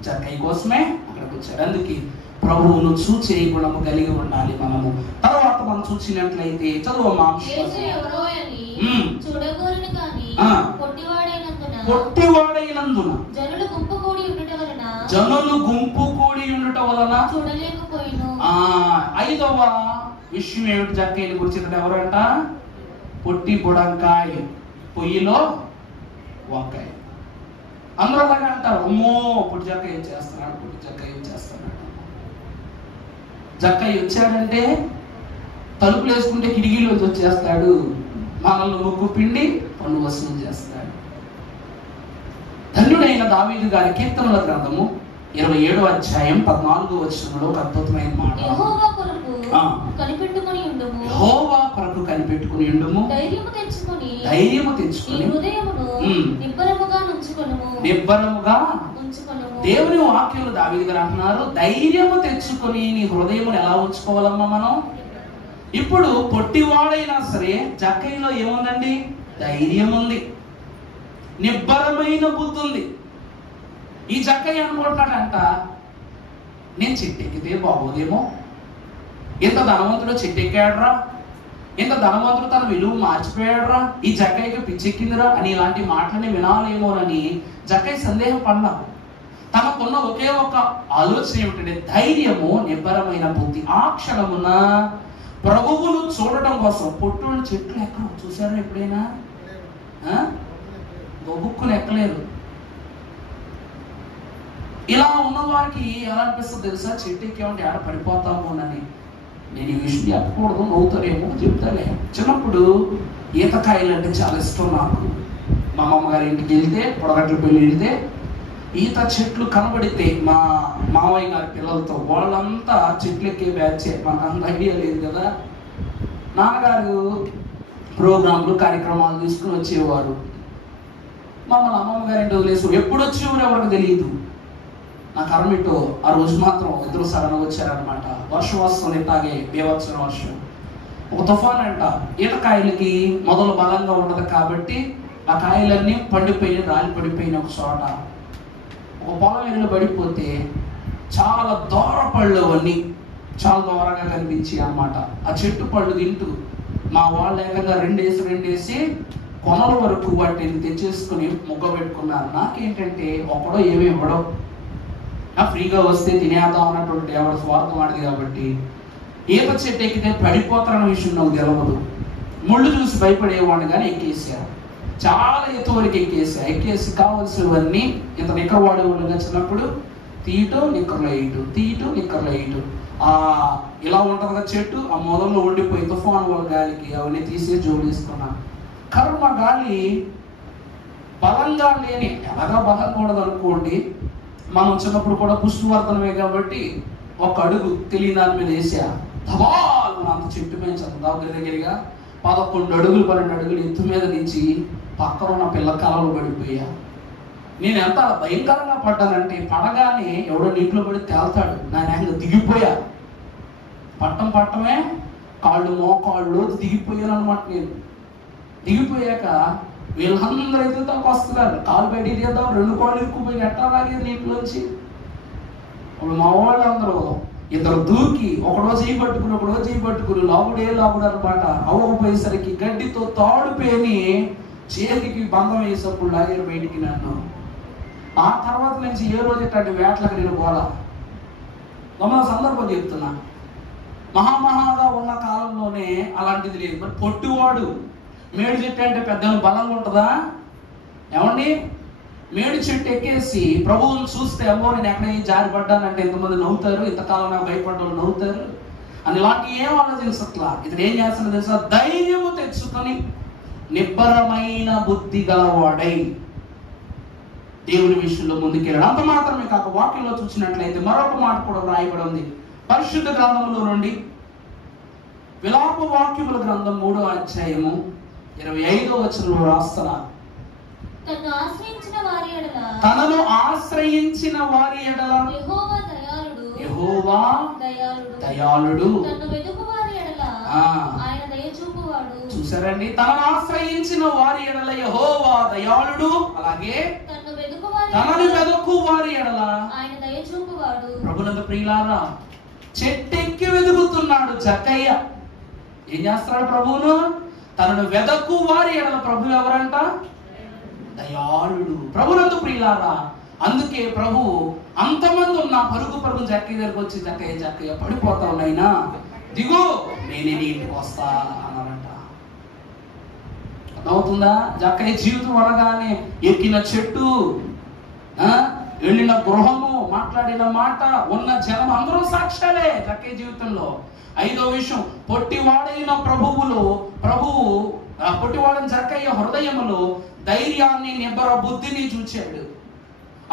జక్కయ్య కోసమే అక్కడికి వచ్చాడు. అందుకే ప్రభువును చూచే గుణము కలిగి ఉండాలి మనము. తర్వాత మనం చూసినట్లయితే చదువు పొట్టివాడైనందున జనులు గుంపు కూడి ఉండటం వలన చూడలేకపోయిను. 5వ విషయం ఏమిటి జక్కయ్య గురించి? ఎవరంట? పొట్టి బుడంకాయ పొయ్యిలో వంకాయ. అందరూ అలాగే అంటారు, అమ్మో పొట్టి జక్కయ్య చేస్తున్నాడు, పొట్టి జక్కయ్య చేస్తున్నాడు. జక్కయ్య వచ్చాడంటే తలుపులు వేసుకుంటే కిటికీలోకి వచ్చేస్తాడు, మనల్ని ముగ్గు పిండి పన్ను వసూలు చేస్తాడు. ధన్యుడైన దావీదు గారి కీర్తనల గ్రంథము 27వ అధ్యాయం 14వ వచనంలో ఒక అద్భుతమైన మాట, యెహోవా కొరకు కనిపెట్టుకుని ఉండుము, ధైర్యము తెచ్చుకొని నిబ్బరముగా ఉంచుకొనుము. దేవుని వాక్యంలో దావీదు గారు అంటున్నారు, ధైర్యము తెచ్చుకొని నీ హృదయమును ఎలా ఉంచుకోవాలమ్మా మనం? ఇప్పుడు పొట్టివాడైనా సరే జక్కయ్యలో ఏముందండి? ధైర్యం ఉంది, నిబ్బరమైన బుద్ధి ఉంది. ఈ జక్కయ్య అనుకుంటాడంట, నేను చెట్టెక్కితే బాగోదేమో, ఇంత ధనవంతుడు చెట్టెక్కాడురా, ఇంత ధనవంతుడు తన విలువ మార్చిపోయాడురా, ఈ జక్కయ్యకి పిచ్చెక్కిందిరా అని ఇలాంటి మాటలని వినాలేమోనని జక్కయ్య సందేహం పడ్డా. తనకున్న ఒకే ఒక ఆలోచన ఏమిటంటే ధైర్యము, నిబ్బరమైన బుద్ధి. ఆ క్షణమున ప్రభువును చూడటం కోసం పొట్టుని చెట్లు ఎక్కడం చూసారా ఎప్పుడైనా? గొబ్బుక్కులు ఎక్కలేరు. ఇలా ఉన్న వారికి ఎలా అనిపిస్తుంది తెలుసా? చెట్టు ఎక్కేమంటే ఆడ పడిపోతాము అని. నేను ఈ విషయం చెప్పకూడదు, నవ్వుతారేమో, చెప్తానే. చిన్నప్పుడు ఈతకాయలు అంటే చాలా ఇష్టం నాకు. మా అమ్మమ్మ గారి ఇంటికి వెళ్తే, పొడగట్ల పెళ్ళి వెళ్తే ఈత చెట్లు కనబడితే మా మావయ్య గారి పిల్లలతో వాళ్ళంతా చెట్లు ఎక్కే బ్యాచే. మనకు అంత ఐడియా లేదు కదా. నాన్నగారు ప్రోగ్రాంలు కార్యక్రమాలు తీసుకుని వచ్చేవారు. మమ్మల్ని అమ్మమ్మ గారి ఇంటి వదిలేసి ఎప్పుడు వచ్చేవారు ఎవరికి తెలియదు. నాకు అరమిటో ఆ రోజు మాత్రం ఇద్దరు సడన్ వచ్చారనమాట. వర్షం వస్తుంది, ఇట్లాగే బీభత్సన వర్షం, ఒక తుఫాన్ అంట. ఈతకాయలకి మొదలు బలంగా ఉండదు కాబట్టి ఆ కాయలన్నీ పండిపోయి రాలి పడిపోయిన ఒక చోట ఒక పొలం ఎల్లు పడిపోతే చాలా దూర పళ్ళు అవన్నీ చాలా దూరంగా కనిపించాయి అన్నమాట. ఆ చెట్టు పళ్ళు తింటూ మా వాళ్ళు ఏకంగా రెండేసి కొనల వరకు వాటిని తెచ్చేసుకుని ముగ్గ పెట్టుకున్నారు. నాకేంటంటే ఒకడో ఏమి ఇవ్వడం, ఫ్రీగా వస్తే తినేద్దాం అన్నటువంటి ఎవరి స్వార్థం వాడిది కాబట్టి ఈత చెట్టు ఎక్కితే పడిపోతారన్న విషయం నాకు తెలవదు. ముళ్ళు చూసి భయపడేవాడిని కానీ ఎక్కేసారు. చాలా ఎత్తు వరకు ఎక్కేసి కావాల్సినవన్నీ ఇంత నిక్కర వాడేవాళ్ళుగా చిన్నప్పుడు తీయటం నిక్కర్లో వేయటం ఇలా ఉంటుంది కదా చెట్టు. ఆ మొదల్లో ఉండిపోయి తుఫాను వాళ్ళ గాలికి అవన్నీ తీసి జోడిస్తున్నా. కర్మ గాలి బలంగా లేని, ఎలాగా బలంగా ఉండదు అనుకోండి. మనం చిన్నప్పుడు కూడా పుష్టివర్ధనమే కాబట్టి ఒక అడుగు తెలియని దాని మీద వేసా, ధబాలు అంత చెట్టు మీద దగ్గరగా 11 అడుగులు 12 అడుగులు ఎత్తు మీద నుంచి పక్కన ఉన్న పిల్ల కాలంలో పడిపోయా. నేను ఎంత భయంకరంగా పడ్డానంటే పడగానే ఎవడో నీటిలో పడి తేల్తాడు, నా నేల దిగిపోయా. పట్టమే కాళ్ళు మోకాళ్ళు దిగిపోయాను అనమాట. నేను దిగిపోయాక వీళ్ళందరూ అయితే తనకు వస్తున్నారు, కాలు బయటికి తీద్దాం, 2 కాళ్ళు ఎక్కుపోయి ఎట్లా లాగేది నీటిలోంచి. ఇప్పుడు మా వాళ్ళందరూ ఇద్దరు దూకి ఒకడో చేయి పట్టుకుని లాగుడే అనమాట. అవ్వకపోయేసరికి గడ్డితో తాడుపేని చేతికి బంధం వేసేప్పుడు లాగారు బయటికి నన్ను. ఆ తర్వాత నుంచి ఏ రోజు ఇట్లాంటి వేటలకు నేను పోలా. గమన సందర్భం చెప్తున్నా, మహాగా ఉన్న కాలంలోనే అలాంటిది లేదు. మరి పొట్టివాడు మేడి చెట్టు అంటే పెద్ద బలంగా ఉంటుందా? ఏమండి, మేడి చెట్టు ఎక్కేసి ప్రభువుని చూస్తే అమ్మో నేను ఎక్కడ జారిపడ్డానంటే ఎంతమంది నవ్వుతారు, ఇంతకాలం నాకు భయపడ్డ వాళ్ళు నవ్వుతారు అని ఇలాంటి ఏం ఆలోచించట్లా. ఇతను ఏం చేస్తున్నా తెలుసా? ధైర్యము తెచ్చుకొని నిబ్బరమైన బుద్ధి గలవాడై దేవుని విషయంలో ముందుకెళ్ళాడు. అంత మాత్రమే కాక వాక్యంలో చూసినట్లయితే మరొక మాట కూడా వ్రాయబడి ఉంది పరిశుద్ధ గ్రంథంలో నుండి. విలాప వాక్యముల గ్రంథం 3వ అధ్యాయము 25వ వచనంలో రాస్తున్నారు, తనను ఆశ్రయించిన వారి ఎడల యెహోవా దయాళుడు, తనను వెదుకు వారి ఎడల ఆయన దయ చూపువాడు. చూసారండి, తనను ఆశ్రయించిన వారి ఎడల యెహోవా దయాళుడు, అలాగే తనను వెదుకు వారి ఎడల ఆయన దయ చూపువాడు. ప్రభునందు ప్రియులారా, చెట్టెక్కి వెదుకుతున్నాడు జక్కయ్య. ఏం చేస్తున్నాడు? ప్రభువును తనను వెదకు వారి ఎడల ప్రభు ఎవరంట? దయాళుడు. ప్రభునందు ప్రియులారా, అందుకే ప్రభు అంతమంది ఉన్న పరుగు జక్కయ్య దగ్గరకు వచ్చి జక్కయ్య పడిపోతావు నైనా, దిగు నేనే నీ ఇంటికి వస్తా అన్నారంట. అర్థమవుతుందా? జక్కయ్య జీవితం అనగానే ఎక్కిన చెట్టు, వెళ్ళిన గృహము, మాట్లాడిన మాట, ఉన్న జనం అందరూ సాక్ష్యాలే జక్కయ్య జీవితంలో. 5వ విషయం, పొట్టివాడైన పొట్టివాడైన జక్కయ్య హృదయములో ధైర్యాన్ని, నిబ్బర బుద్ధిని చూచాడు.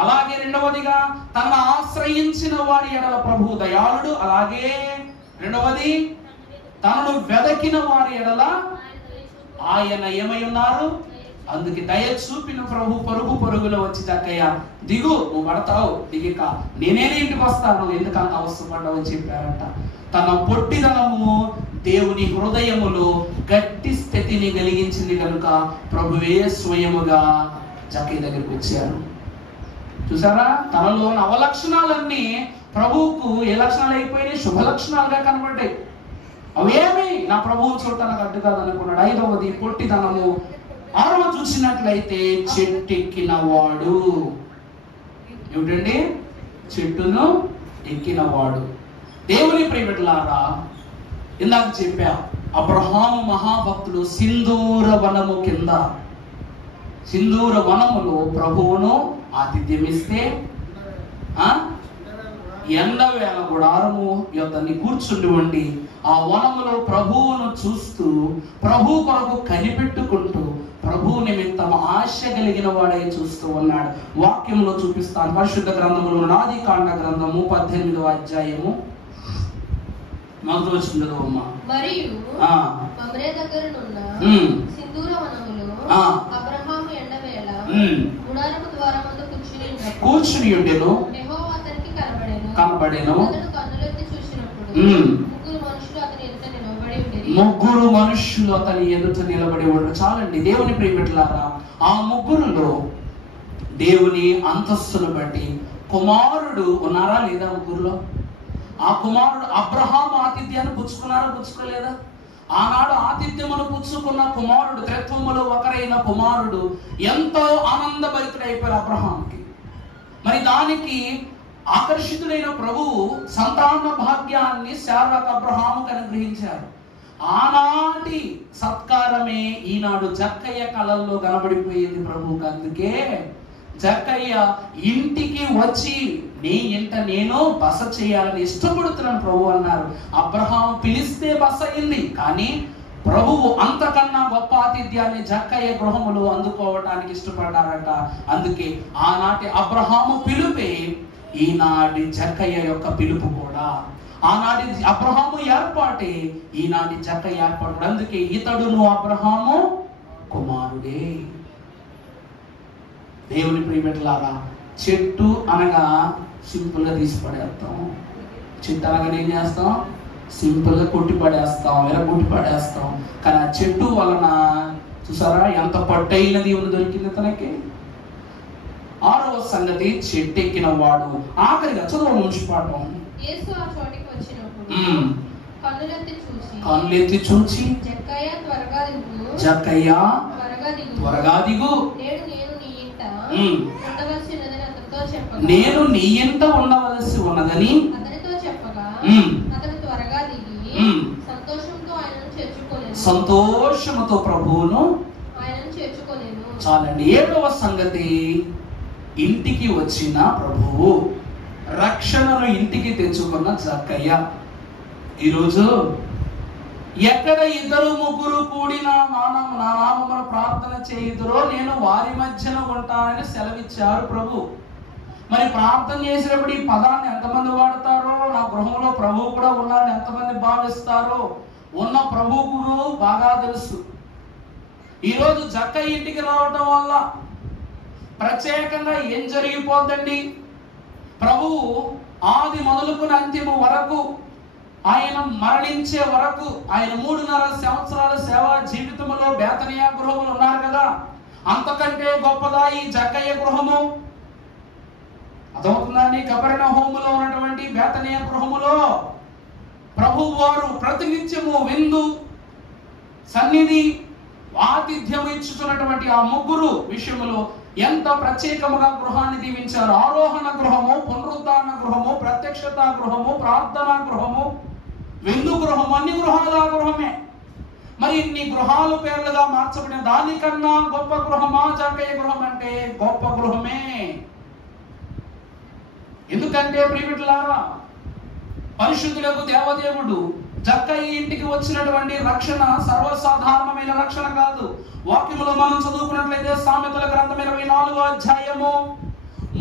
అలాగే రెండవదిగా తనను ఆశ్రయించిన వారి ఎడల ప్రభు దయాళుడు, అలాగే రెండవది తనను వెదకిన వారి ఎడల ఆయన ఏమై ఉన్నారు? అందుకే దయ చూపిన ప్రభు పరుగులో వచ్చి జక్కయ్య దిగు, నువ్వు పడతావు, దిగిక నేనే ఇంటికి వస్తాను, ఎందుకంత అవసరపడ్డావు అని చెప్పారంట. తన పొట్టిదనము దేవుని హృదయములో గట్టి స్థితిని కలిగించింది కనుక ప్రభువే స్వయముగా జక్కయ్య దగ్గరికి వచ్చారు. చూసారా, తనలో అవలక్షణాలన్నీ ప్రభువుకు ఏ లక్షణాలు అయిపోయినాయి? శుభ లక్షణాలుగా కనబడ్డాయి. అవేమి నా ప్రభువు చూడటానికి అడ్డు కాదు అనుకున్నాడు. 5వది పొట్టిదనము. 6వ చూసినట్లయితే చెట్టెక్కిన వాడు. ఏమిటండి? చెట్టును ఎక్కినవాడు. దేవుని ప్రియబిడ్డలారా, ఇందాక చెప్పా, అబ్రహాము మహాభక్తుడు సింధూర వనములో ప్రభువును ఆతిథ్యమిస్తే ఎండవేళ గుడారము యొద్దని కూర్చుండి ఉండి ఆ వనములో ప్రభువును చూస్తూ ప్రభు కొరకు కనిపెట్టుకుంటూ ప్రభు నిమిత్తం ఆశ కలిగిన వాడై చూస్తూ ఉన్నాడు. వాక్యంలో చూపిస్తాను. పరిశుద్ధ గ్రంథములో ఆదికాండ గ్రంథము 18వ అధ్యాయము 1వ వచనంలో మరియు మమ్రే దగ్గరనున్న సింధూర వనములో అబ్రహాము ఎండవేళ గుడారము ద్వారమందు కూర్చుని ఉండెను. యెహోవా అతనికి కనబడెను. అతడు కన్నులెత్తి చూసినప్పుడు ముగ్గురు మనుషులు అతని ఎదుట నిలబడి ఉండరు. చాలండి దేవుని ప్రియబిడ్డలారా, ఆ ముగ్గురులో దేవుని అంతస్తును బట్టి కుమారుడు ఉన్నారా లేదా? ముగ్గురులో ఆ కుమారుడు అబ్రహాము ఆతిథ్యాన్ని పుచ్చుకున్నారా, పుచ్చుకోలేదా? ఆనాడు ఆతిథ్యమును పుచ్చుకున్న కుమారుడు, త్రిత్వములో ఒకరైన కుమారుడు ఎంతో ఆనందభరితుడైపోయారు అబ్రహాముకి. మరి దానికి ఆకర్షితుడైన ప్రభువు సంతాన భాగ్యాన్ని శారాకు అబ్రహాముకు అనుగ్రహించారు. ఆనాటి సత్కారమే ఈనాడు జక్కయ్య కళల్లో కనబడిపోయింది ప్రభువుకి. అందుకే జక్కయ్య ఇంటికి వచ్చి నీ ఇంట నేను బస చేయాలని ఇష్టపడుతున్నాను ప్రభు అన్నారు. అబ్రహాము పిలిస్తే బస అయింది, కానీ ప్రభువు అంతకన్నా గొప్ప ఆతిథ్యాన్ని జక్కయ్య గృహములో అందుకోవటానికి ఇష్టపడ్డారట. అందుకే ఆనాటి అబ్రహాము పిలుపే ఈనాటి జక్కయ్య యొక్క పిలుపు కూడా. ఆనాటి అబ్రహాము ఏర్పాటే ఈనాటి జక్కయ్య ఏర్పాటు. అందుకే ఇతడును అబ్రహాము కుమారుడే. దేవుని ప్రియబిడ్డలారా, చెట్టు అనగా సింపుల్ గా తీసి పడేస్తాం. చెట్టు అనగా ఏం చేస్తాం? సింపుల్ గా కొట్టి పడేస్తాం, కొట్టి పడేస్తాం. కానీ ఆ చెట్టు వలన చూసారా ఎంత పట్టైన దేవుని దొరికింది తనకి. 6వ సంగతి, చెట్టెక్కిన వాడు. ఆఖరిగా చదువు నుంచి పాఠం. కన్నులెత్తి చూచి జక్కయ్య త్వరగా దిగు, నేను నీ ఇంట ఉండవలసి ఉన్నదని సంతోషముతో ప్రభువును ఆయనను చేర్చుకోలేను. చాలండి. 7వ సంగతి, ఇంటికి వచ్చిన ప్రభువు, రక్షణను ఇంటికి తెచ్చుకున్న జక్కయ్య. ఈరోజు ఎక్కడ 2-3 కూడి నా నామమున ప్రార్థన చేయుదురో నేను వారి మధ్యన ఉంటానని సెలవిచ్చారు ప్రభు. మరి ప్రార్థన చేసినప్పుడు ఈ పదాన్ని ఎంతమంది వాడతారో, నా గృహంలో ప్రభువు కూడా ఉన్నారని ఎంతమంది భావిస్తారో ఉన్న ప్రభువుకు బాగా తెలుసు. ఈరోజు జక్కయ్య ఇంటికి రావటం వల్ల ప్రత్యేకంగా ఏం జరిగిపోద్దండి? ప్రభువు ఆది మొదలుకుని అంతిమ వరకు, ఆయన మరణించే వరకు, ఆయన 3.5 సంవత్సరాల సేవా జీవితంలో బేతనియా గృహములు ఉన్నారు కదా, అంతకంటే గొప్పదా ఈ జక్కయ్య గృహము? అదవుతుందండి. కపెర్నహూములో ఉన్నటువంటి బేతనియా గృహములో ప్రభువు వారు ప్రతినిత్యము విందు, సన్నిధి, ఆతిథ్యం ఇచ్చుతున్నటువంటి ఆ 3 విషయములో ఎంత ప్రత్యేకముగా గృహాన్ని దీవించారు. ఆరోహణ గృహము, పునరుద్ధారణ గృహము, ప్రత్యక్షత గృహము, ప్రార్థనా గృహము, విందు గృహము, అన్ని గృహాలు ఆ గృహమే. మరి ఇన్ని గృహాలు పేర్లుగా మార్చబడిన దానికన్నా గొప్ప గృహమా జక్కయ్య గృహం అంటే? గొప్ప గృహమే. ఎందుకంటే ప్రియమిత్రులారా, పరిశుద్ధులకు దేవదేవుడు జక్కయ్య ఇంటికి వచ్చినటువంటి రక్షణ సర్వసాధారణమైన రక్షణ కాదు. వాక్యములో మనం చదువుకున్నట్లయితే సామెతల గ్రంథం 24వ అధ్యాయము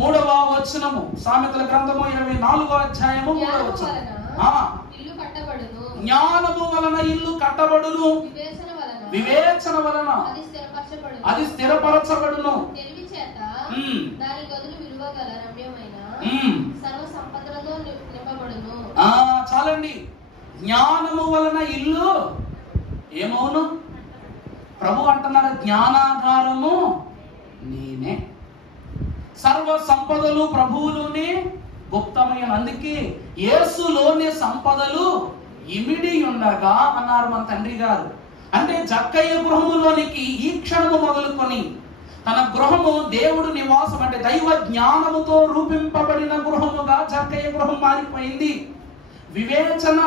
3వ వచనము, సామెతల గ్రంథము 24వ అధ్యాయము 3వ వచనం, జ్ఞానము వలన ఇల్లు కట్టబడును, వివేచన వలన అది స్థిరపరచబడును. చాలండి. జ్ఞానము వలన ఇల్లు ఏమవును? ప్రభు అంటున్నారు, జ్ఞానాధారము నేనే. సర్వ సంపదలు ప్రభువులోనే గుప్తమైన. అందుకే యేసులోని సంపదలు ఇమిడి ఉండగా అన్నారు మన తండ్రి గారు. అంటే జక్కయ్య గృహములోనికి ఈ క్షణము మొదలుకొని తన గృహము దేవుడు నివాసం, అంటే దైవ జ్ఞానముతో రూపింపబడిన గృహముగా జక్కయ్య గృహం మారిపోయింది. వివేచన,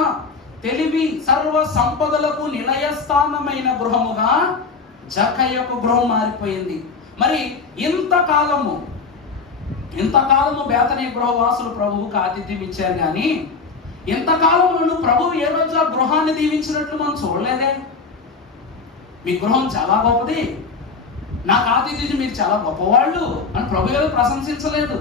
తెలివి, సర్వ సంపదలకు నిలయస్థానమైన గృహముగా జక్కయ్యకు గృహం మారిపోయింది. మరి ఇంతకాలము బేతనియా గృహవాసులు ప్రభువుకు ఆతిథ్యం ఇచ్చారు, కానీ ఇంతకాలంలో ప్రభువు ఏ రోజు ఆ గృహాన్ని దీవించినట్లు మనం చూడలేదే. మీ గృహం చాలా గొప్పది, నాకు ఆతిథ్యం మీరు చాలా గొప్పవాళ్ళు అని ప్రభు ఏదో ప్రశంసించలేదు.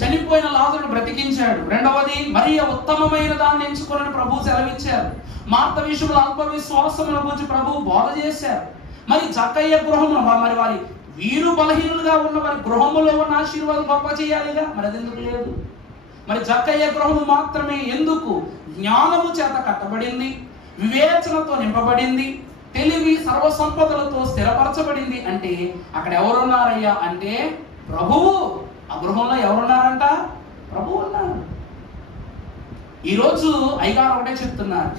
చనిపోయిన లాజరును బ్రతికించాడు. రెండవది, మరియ ఉత్తమమైన దాన్ని ఎంచుకుని ప్రభు సెలవిచ్చారు. మార్త విషయంలో అల్ప విశ్వాసముల గురించి ప్రభు బోధ చేశారు. మరి జక్కయ్య గృహము, మరి వారి వీరు బలహీనులుగా ఉన్న వారి గృహములో ఉన్న ఆశీర్వాదం గొప్ప చేయాలిగా, మరి అది ఎందుకు లేదు? మరి జక్కయ్య గృహము మాత్రమే ఎందుకు? జ్ఞానము చేత కట్టబడింది, వివేచనతో నింపబడింది, తెలివి సర్వ సంపదలతో స్థిరపరచబడింది. అంటే అక్కడ ఎవరున్నారయ్యా అంటే ప్రభువు. ఆ గృహంలో ఎవరున్నారంట? ప్రభువు ఉన్నారు. ఈరోజు అయ్యగారు ఒకటే చెప్తున్నారు,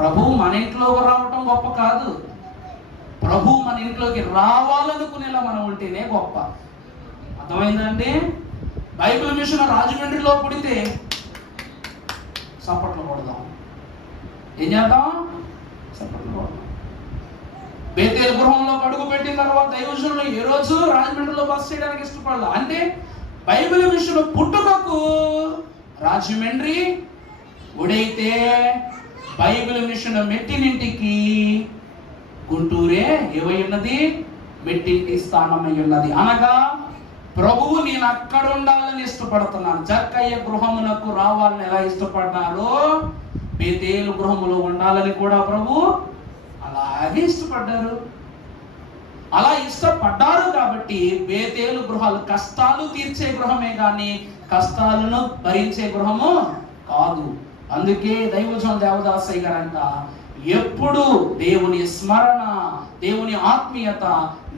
ప్రభువు మన ఇంట్లోకి రావటం గొప్ప కాదు, ప్రభు మన ఇంట్లోకి రావాలనుకునేలా మనం ఉంటేనే గొప్ప. అర్థమైందండి? బైబిల్ మిషన్ రాజమండ్రిలో పుడితే చప్పట్లు కొడదాం. ఏం చేద్దాం? చప్పట్లు కొడదాం. బేతేలు గృహంలో అడుగు పెట్టిన తర్వాత దైవజనులు ఏ రోజు రాజమండ్రిలో బస్ చేయడానికి ఇష్టపడలా. అంటే బైబిల్ మిషన్ పుట్టుకకు రాజమండ్రి ఉడైతే బైబిల్ మిషన్ మెట్టినింటికి గుంటూరే ఏవై ఉన్నది? మెట్టింటి స్థానమై ఉన్నది. అనగా ప్రభువు నేను అక్కడ ఉండాలని ఇష్టపడుతున్నాను. జక్కయ్య గృహమునకు రావాలని ఎలా ఇష్టపడ్డారో బేతేలు గృహములో ఉండాలని కూడా ప్రభు అలాగే ఇష్టపడ్డారు. అలా ఇష్టపడ్డారు కాబట్టి బేతేలు గృహాలు కష్టాలు తీర్చే గృహమే కానీ కష్టాలను భరించే గృహము కాదు. అందుకే దైవజన్ దేవదాసయ్య గారంట, ఎప్పుడు దేవుని స్మరణ, దేవుని ఆత్మీయత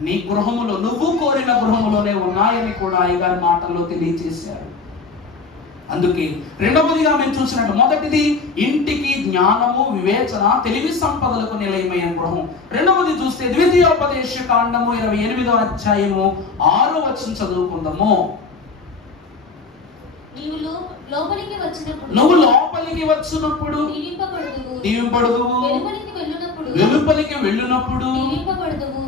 నీ గృహములో, నువ్వు కోరిన గృహములోనే ఉన్నాయని కూడా అయ్యగారి మాటల్లో తెలియజేశారు. అందుకే రెండవదిగా మేము చూసినట్టు, మొదటిది ఇంటికి జ్ఞానము, వివేచన, తెలివి సంపదలకు నిలయమైన గృహం. రెండవది చూస్తే ద్వితీయోపదేశ కాండము 28వ అధ్యాయము 6వ వచనం చదువుకుందాము. నువ్వు లోపలికి వచ్చినప్పుడు దీవింపబడుదువు, వెలుపలికి వెళ్ళినప్పుడు దీవింపబడుదువు.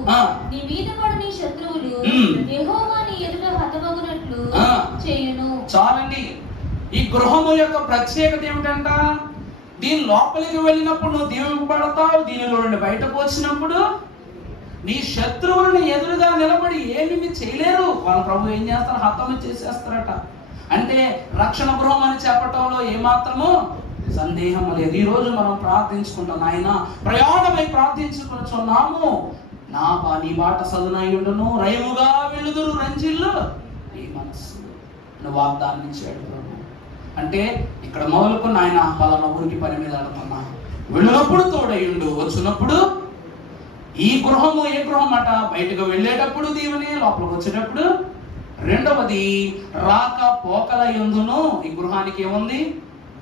నీ మీద పడు నీ శత్రువులు యెహోవా నీ ఎదుట హతమగునట్లు చేయును. చాలండి. ఈ గృహము యొక్క ప్రత్యేకత ఏమిటంట? దీని లోపలికి వెళ్ళినప్పుడు నువ్వు దీవింపబడతావు. దీనిలో నుండి బయటకు వచ్చినప్పుడు నీ శత్రువులను ఎదురుగా నిలబడి ఏమి చేయలేరు. వాళ్ళ ప్రభు ఏం చేస్తారు? హతము చేసేస్తారట. అంటే రక్షణ గృహం అని చెప్పటంలో ఏమాత్రము సందేహం లేదు. ఈ రోజు మనం ప్రార్థించుకుంటాం, ఆయన ప్రయాణమై ప్రార్థించుకుంటున్నాము. నీ బాట సదునయుడును రైలుగా వెలుదురు రంజిల్లు నీ మనస్సు నువ్వు వాగ్దానం ఇచ్చాడు ప్రభు. అంటే ఇక్కడ మొదలుకొని ఆయన పలానా ఊరికి పని మీద ఆడుతున్నా, వెళ్ళినప్పుడు తోడయ్యుండు, వచ్చినప్పుడు ఈ గృహము ఏ గృహం అట? బయటకు వెళ్ళేటప్పుడు దీవెనే, లోపలికి వచ్చేటప్పుడు. రెండవది రాక పోకల యందును ఈ గృహానికి ఏముంది?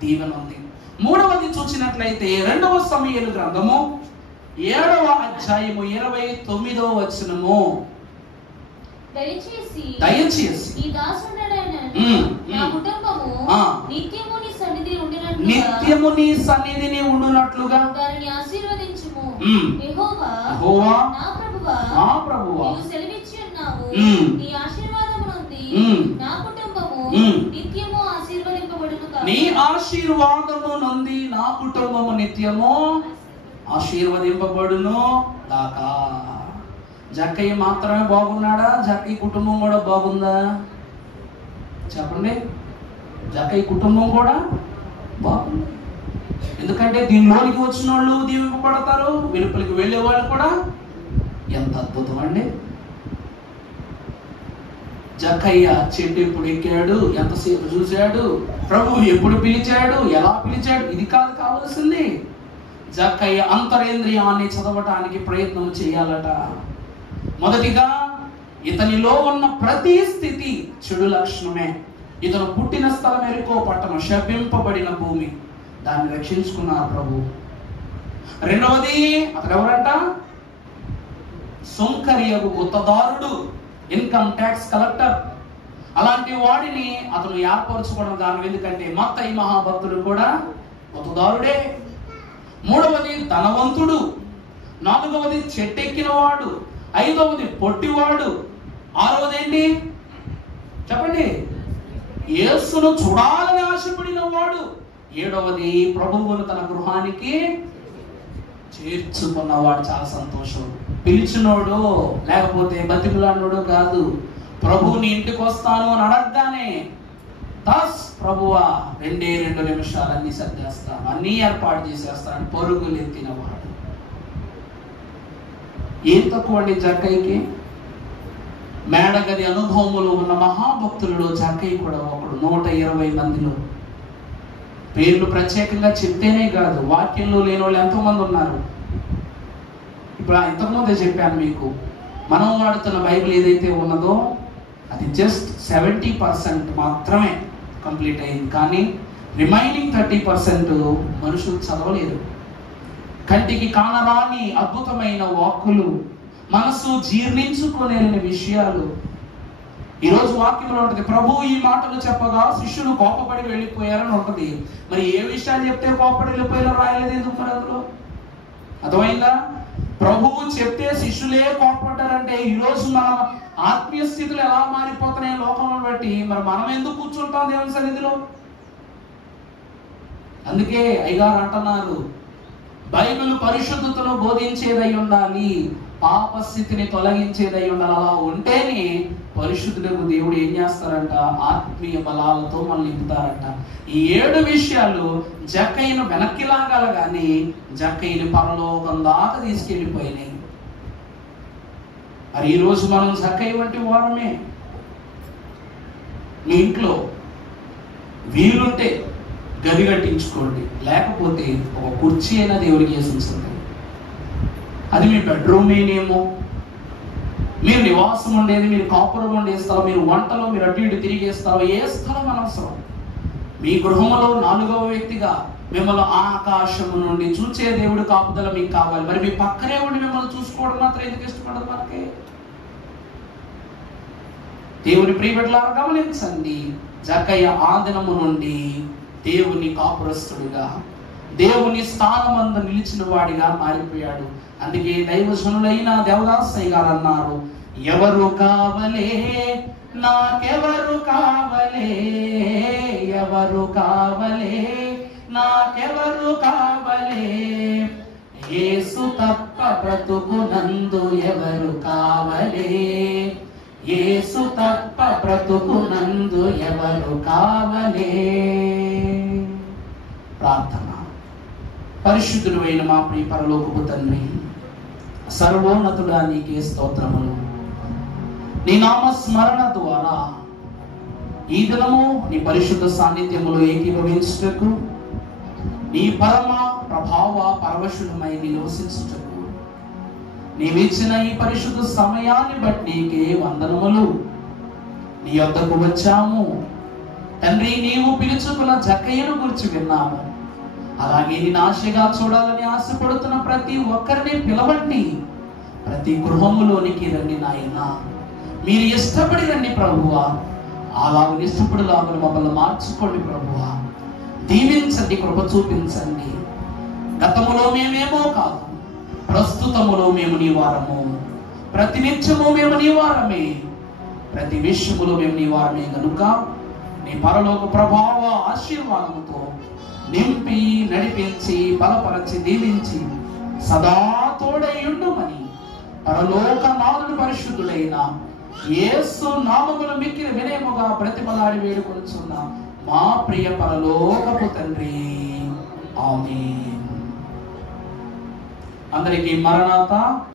దీవెన ఉంది. మూడవది చూసినట్లయితే 2వ సమూయేలు గ్రంథము 7వ అధ్యాయము 29వ వచనము. దయచేసి ఈ దాసుడైన నా కుటుంబము నిత్యము నీ సన్నిధిని ఉండునట్లుగా దానిని ఆశీర్వదించుము. యెహోవా నా ప్రభువా నీవు సెలవిచ్చి ఉన్నావు. నీ ఆశీర్వాదము నుండి నా కుటుంబము నిత్యము ఆశీర్వదింపబడును గాక. నీ ఆశీర్వాదము నుండి నా కుటుంబము నిత్యము ఆశీర్వదింపబడును గాక. జక్కయ్య మాత్రమే బాగున్నాడా? జక్కయ్య కుటుంబం కూడా బాగుందా? చెప్పండి. జక్కయ్య కుటుంబం కూడా బాగుంది. ఎందుకంటే దీనిలోనికి వచ్చిన వాళ్ళు దీవింపబడతారు, వెలుపలికి వెళ్ళే వాళ్ళు కూడా. ఎంత అద్భుతం అండి! జక్కయ్య చెట్టు ఎప్పుడు ఎక్కాడు, ఎంతసేపు చూశాడు, ప్రభు ఎప్పుడు పిలిచాడు, ఎలా పిలిచాడు, ఇది కాదు కావాల్సింది. జక్కయ్య అంతరేంద్రియాన్ని చదవటానికి ప్రయత్నం చేయాలట. మొదటిగా ఇతనిలో ఉన్న ప్రతి స్థితి చెడు లక్షణమే. ఇతను పుట్టిన స్థలం ఎరుకో పట్టణం, శపింపబడిన భూమి, దాన్ని రక్షించుకున్నారు ప్రభు. రెండవది అతడు ఎవరంట? సుంకరియగు గుత్తదారుడు, ఇన్కమ్ ట్యాక్స్ కలెక్టర్. అలాంటి వాడిని అతను ఏర్పరచుకోవడం కారణం ఎందుకంటే మత్తయి మహాభక్తుడు కూడా గుత్తదారుడే. మూడవది ధనవంతుడు. నాలుగవది చెట్టెక్కిన వాడు. ఐదవది పొట్టివాడు. ఆరవది ఏంటి చెప్పండి? యేసును చూడాలని ఆశపడిన వాడు. ఏడవది ప్రభువును తన గృహానికి చేర్చుకున్నవాడు. చాలా సంతోషం. పిలిచినోడు లేకపోతే బతిమలాడినోడు కాదు. ప్రభువుని ఇంటికి వస్తాను అని అడగగానే దాస్ ప్రభువా 2 నిమిషాలు అన్ని సర్దేస్తాను, అన్ని ఏర్పాటు చేసేస్తాను పరుగులు ఎత్తినవాడు. ఏం తక్కువ అండి జక్కయ్యకి? మేడగది అనుభవములు ఉన్న మహాభక్తులలో జక్కయ్య కూడా ఒకడు. 120 మందిలో పేర్లు ప్రత్యేకంగా చెప్తేనే కాదు, వాక్యంలో లేని వాళ్ళు ఎంతోమంది ఉన్నారు. ఇప్పుడు ఇంతకుముందే చెప్పాను మీకు, మనం వాడుతున్న బైబిల్ ఏదైతే ఉన్నదో అది జస్ట్ 70% మాత్రమే కంప్లీట్ అయింది. కానీ రిమైనింగ్ 30% మనుషులు చదవలేరు. కంటికి కానరాని అద్భుతమైన వాక్కులు, మనసు జీర్ణించుకోలేని విషయాలు. ఈరోజు వాక్యంలో ఉంటుంది, ప్రభు ఈ మాటలు చెప్పగా శిష్యులు కోపపడి వెళ్ళిపోయారని ఉంటుంది. మరి ఏ విషయాలు చెప్తే కోపపడి వెళ్ళిపోయారో రాయలేదు ఎందుకు మరి అందులో? అర్థమైందా? ప్రభువు చెప్తే శిష్యులే కోపపడ్డారంటే ఈరోజు మనం ఆత్మీయ స్థితులు ఎలా మారిపోతున్నాయి లోకంలో బట్టి, మరి మనం ఎందుకు కూర్చుంటాం దేవుని సన్నిధిలో? అందుకే అయ్యగారు అంటున్నారు, బైబిల్ పరిశుద్ధతను బోధించేదై ఉండాలి, పాప స్థితిని తొలగించేదై ఉండాలి. అలా ఉంటేనే పరిశుద్ధులకు దేవుడు ఏం చేస్తారంట? ఆత్మీయ బలాలతో మనం నింపుతారంట. ఈ 7 విషయాలు జక్కయ్యను వెనక్కి లాగాల కానీ జక్కయ్యని పరలోకం దాకా తీసుకెళ్ళిపోయినాయి. మరి ఈరోజు మనం జక్కయ్య వంటి వారమే. మీ ఇంట్లో వీలుంటే గది కట్టించుకోండి, లేకపోతే ఒక కుర్చీ అయినా దేవుడికి వేసి ఉంచండి. అది మీ బెడ్రూమేనేమో, మీరు నివాసం ఉండేది, మీరు కాపురం ఉండే స్థలం, మీరు వంటలో మీరు అటు ఇటు తిరిగే స్థలం, ఏ స్థలం అనవసరం. మీ గృహంలో 4వ వ్యక్తిగా మిమ్మల్ని ఆకాశము నుండి చూచే దేవుడు కాపుదల మీకు కావాలి. మరి మీ పక్కనే ఉండి మిమ్మల్ని చూసుకోవడం మాత్రం ఎందుకు ఇష్టపడదు మనకి? దేవుని ప్రియబిడ్డలారా గమనించండి, జక్కయ్య ఆ దినము నుండి దేవుని కాపురస్తుడిగా దేవుని స్థానమందు నిలిచిన వాడిగా మారిపోయాడు. అందుకే దైవజనులైన దేవదాసయ్య గారు అన్నారు, ఎవరు కావలే నాకెవరు కావలే, ఎవరు కావలే నాకెవరు కావలే, యేసు తప్ప బ్రతుకునందు ఎవరు కావలే, యేసు తప్ప బ్రతుకునందు ఎవరు కావలే. ప్రార్థన. పరిశుద్ధుడు అయిన మా ప్రియ పరలోకపు తండ్రి, సర్వోన్నతుడా నీకే స్తోత్రములు. నీ నామ స్మరణ ద్వారా ఈ దినము నీ పరిశుద్ధ సాన్నిధ్యములో ఏకీభవించుటకు, నీ పరమ ప్రభావ పరవశులమై నివసించుటకు నీవిచ్చిన ఈ పరిశుద్ధ సమయాన్ని బట్టి నీకే వందనములు. నీ యొద్దకు వచ్చాము తండ్రి. నీవు పిలుచుకున్న జక్కయ్యను గురించి విన్నాము. అలాగే నేను ఆశగా చూడాలని ఆశపడుతున్న ప్రతి ఒక్కరిని పిలవండి. ప్రతి గృహములోనికి రండి నాయన. మీరు ఇష్టపడి రండి ప్రభువా. అలాగ ఇష్టపడులాగా మమ్మల్ని మార్చుకోండి ప్రభువా. దీవించండి, కృప చూపించండి. గతములో మేమేమో కాదు, ప్రస్తుతములో మేము నీ వారము. ప్రతి నిత్యము మేము నీ వారమే, ప్రతి విషయములో మేము నీ వారమే కనుక నీ పరలోక ప్రభావ ఆశీర్వాదముతో నింపి నడిపించి బలపరచి దీవించి సదా తోడయుండుమని పరలోక నాథుడు పరిశుద్ధుడైన యేసు నామమును మిక్కిలి వినయముగా ప్రతిమలాడి వేడుకొనుచున్న మా ప్రియ పరలోకపు తండ్రి, ఆమేన్. అందరికీ మరణాత.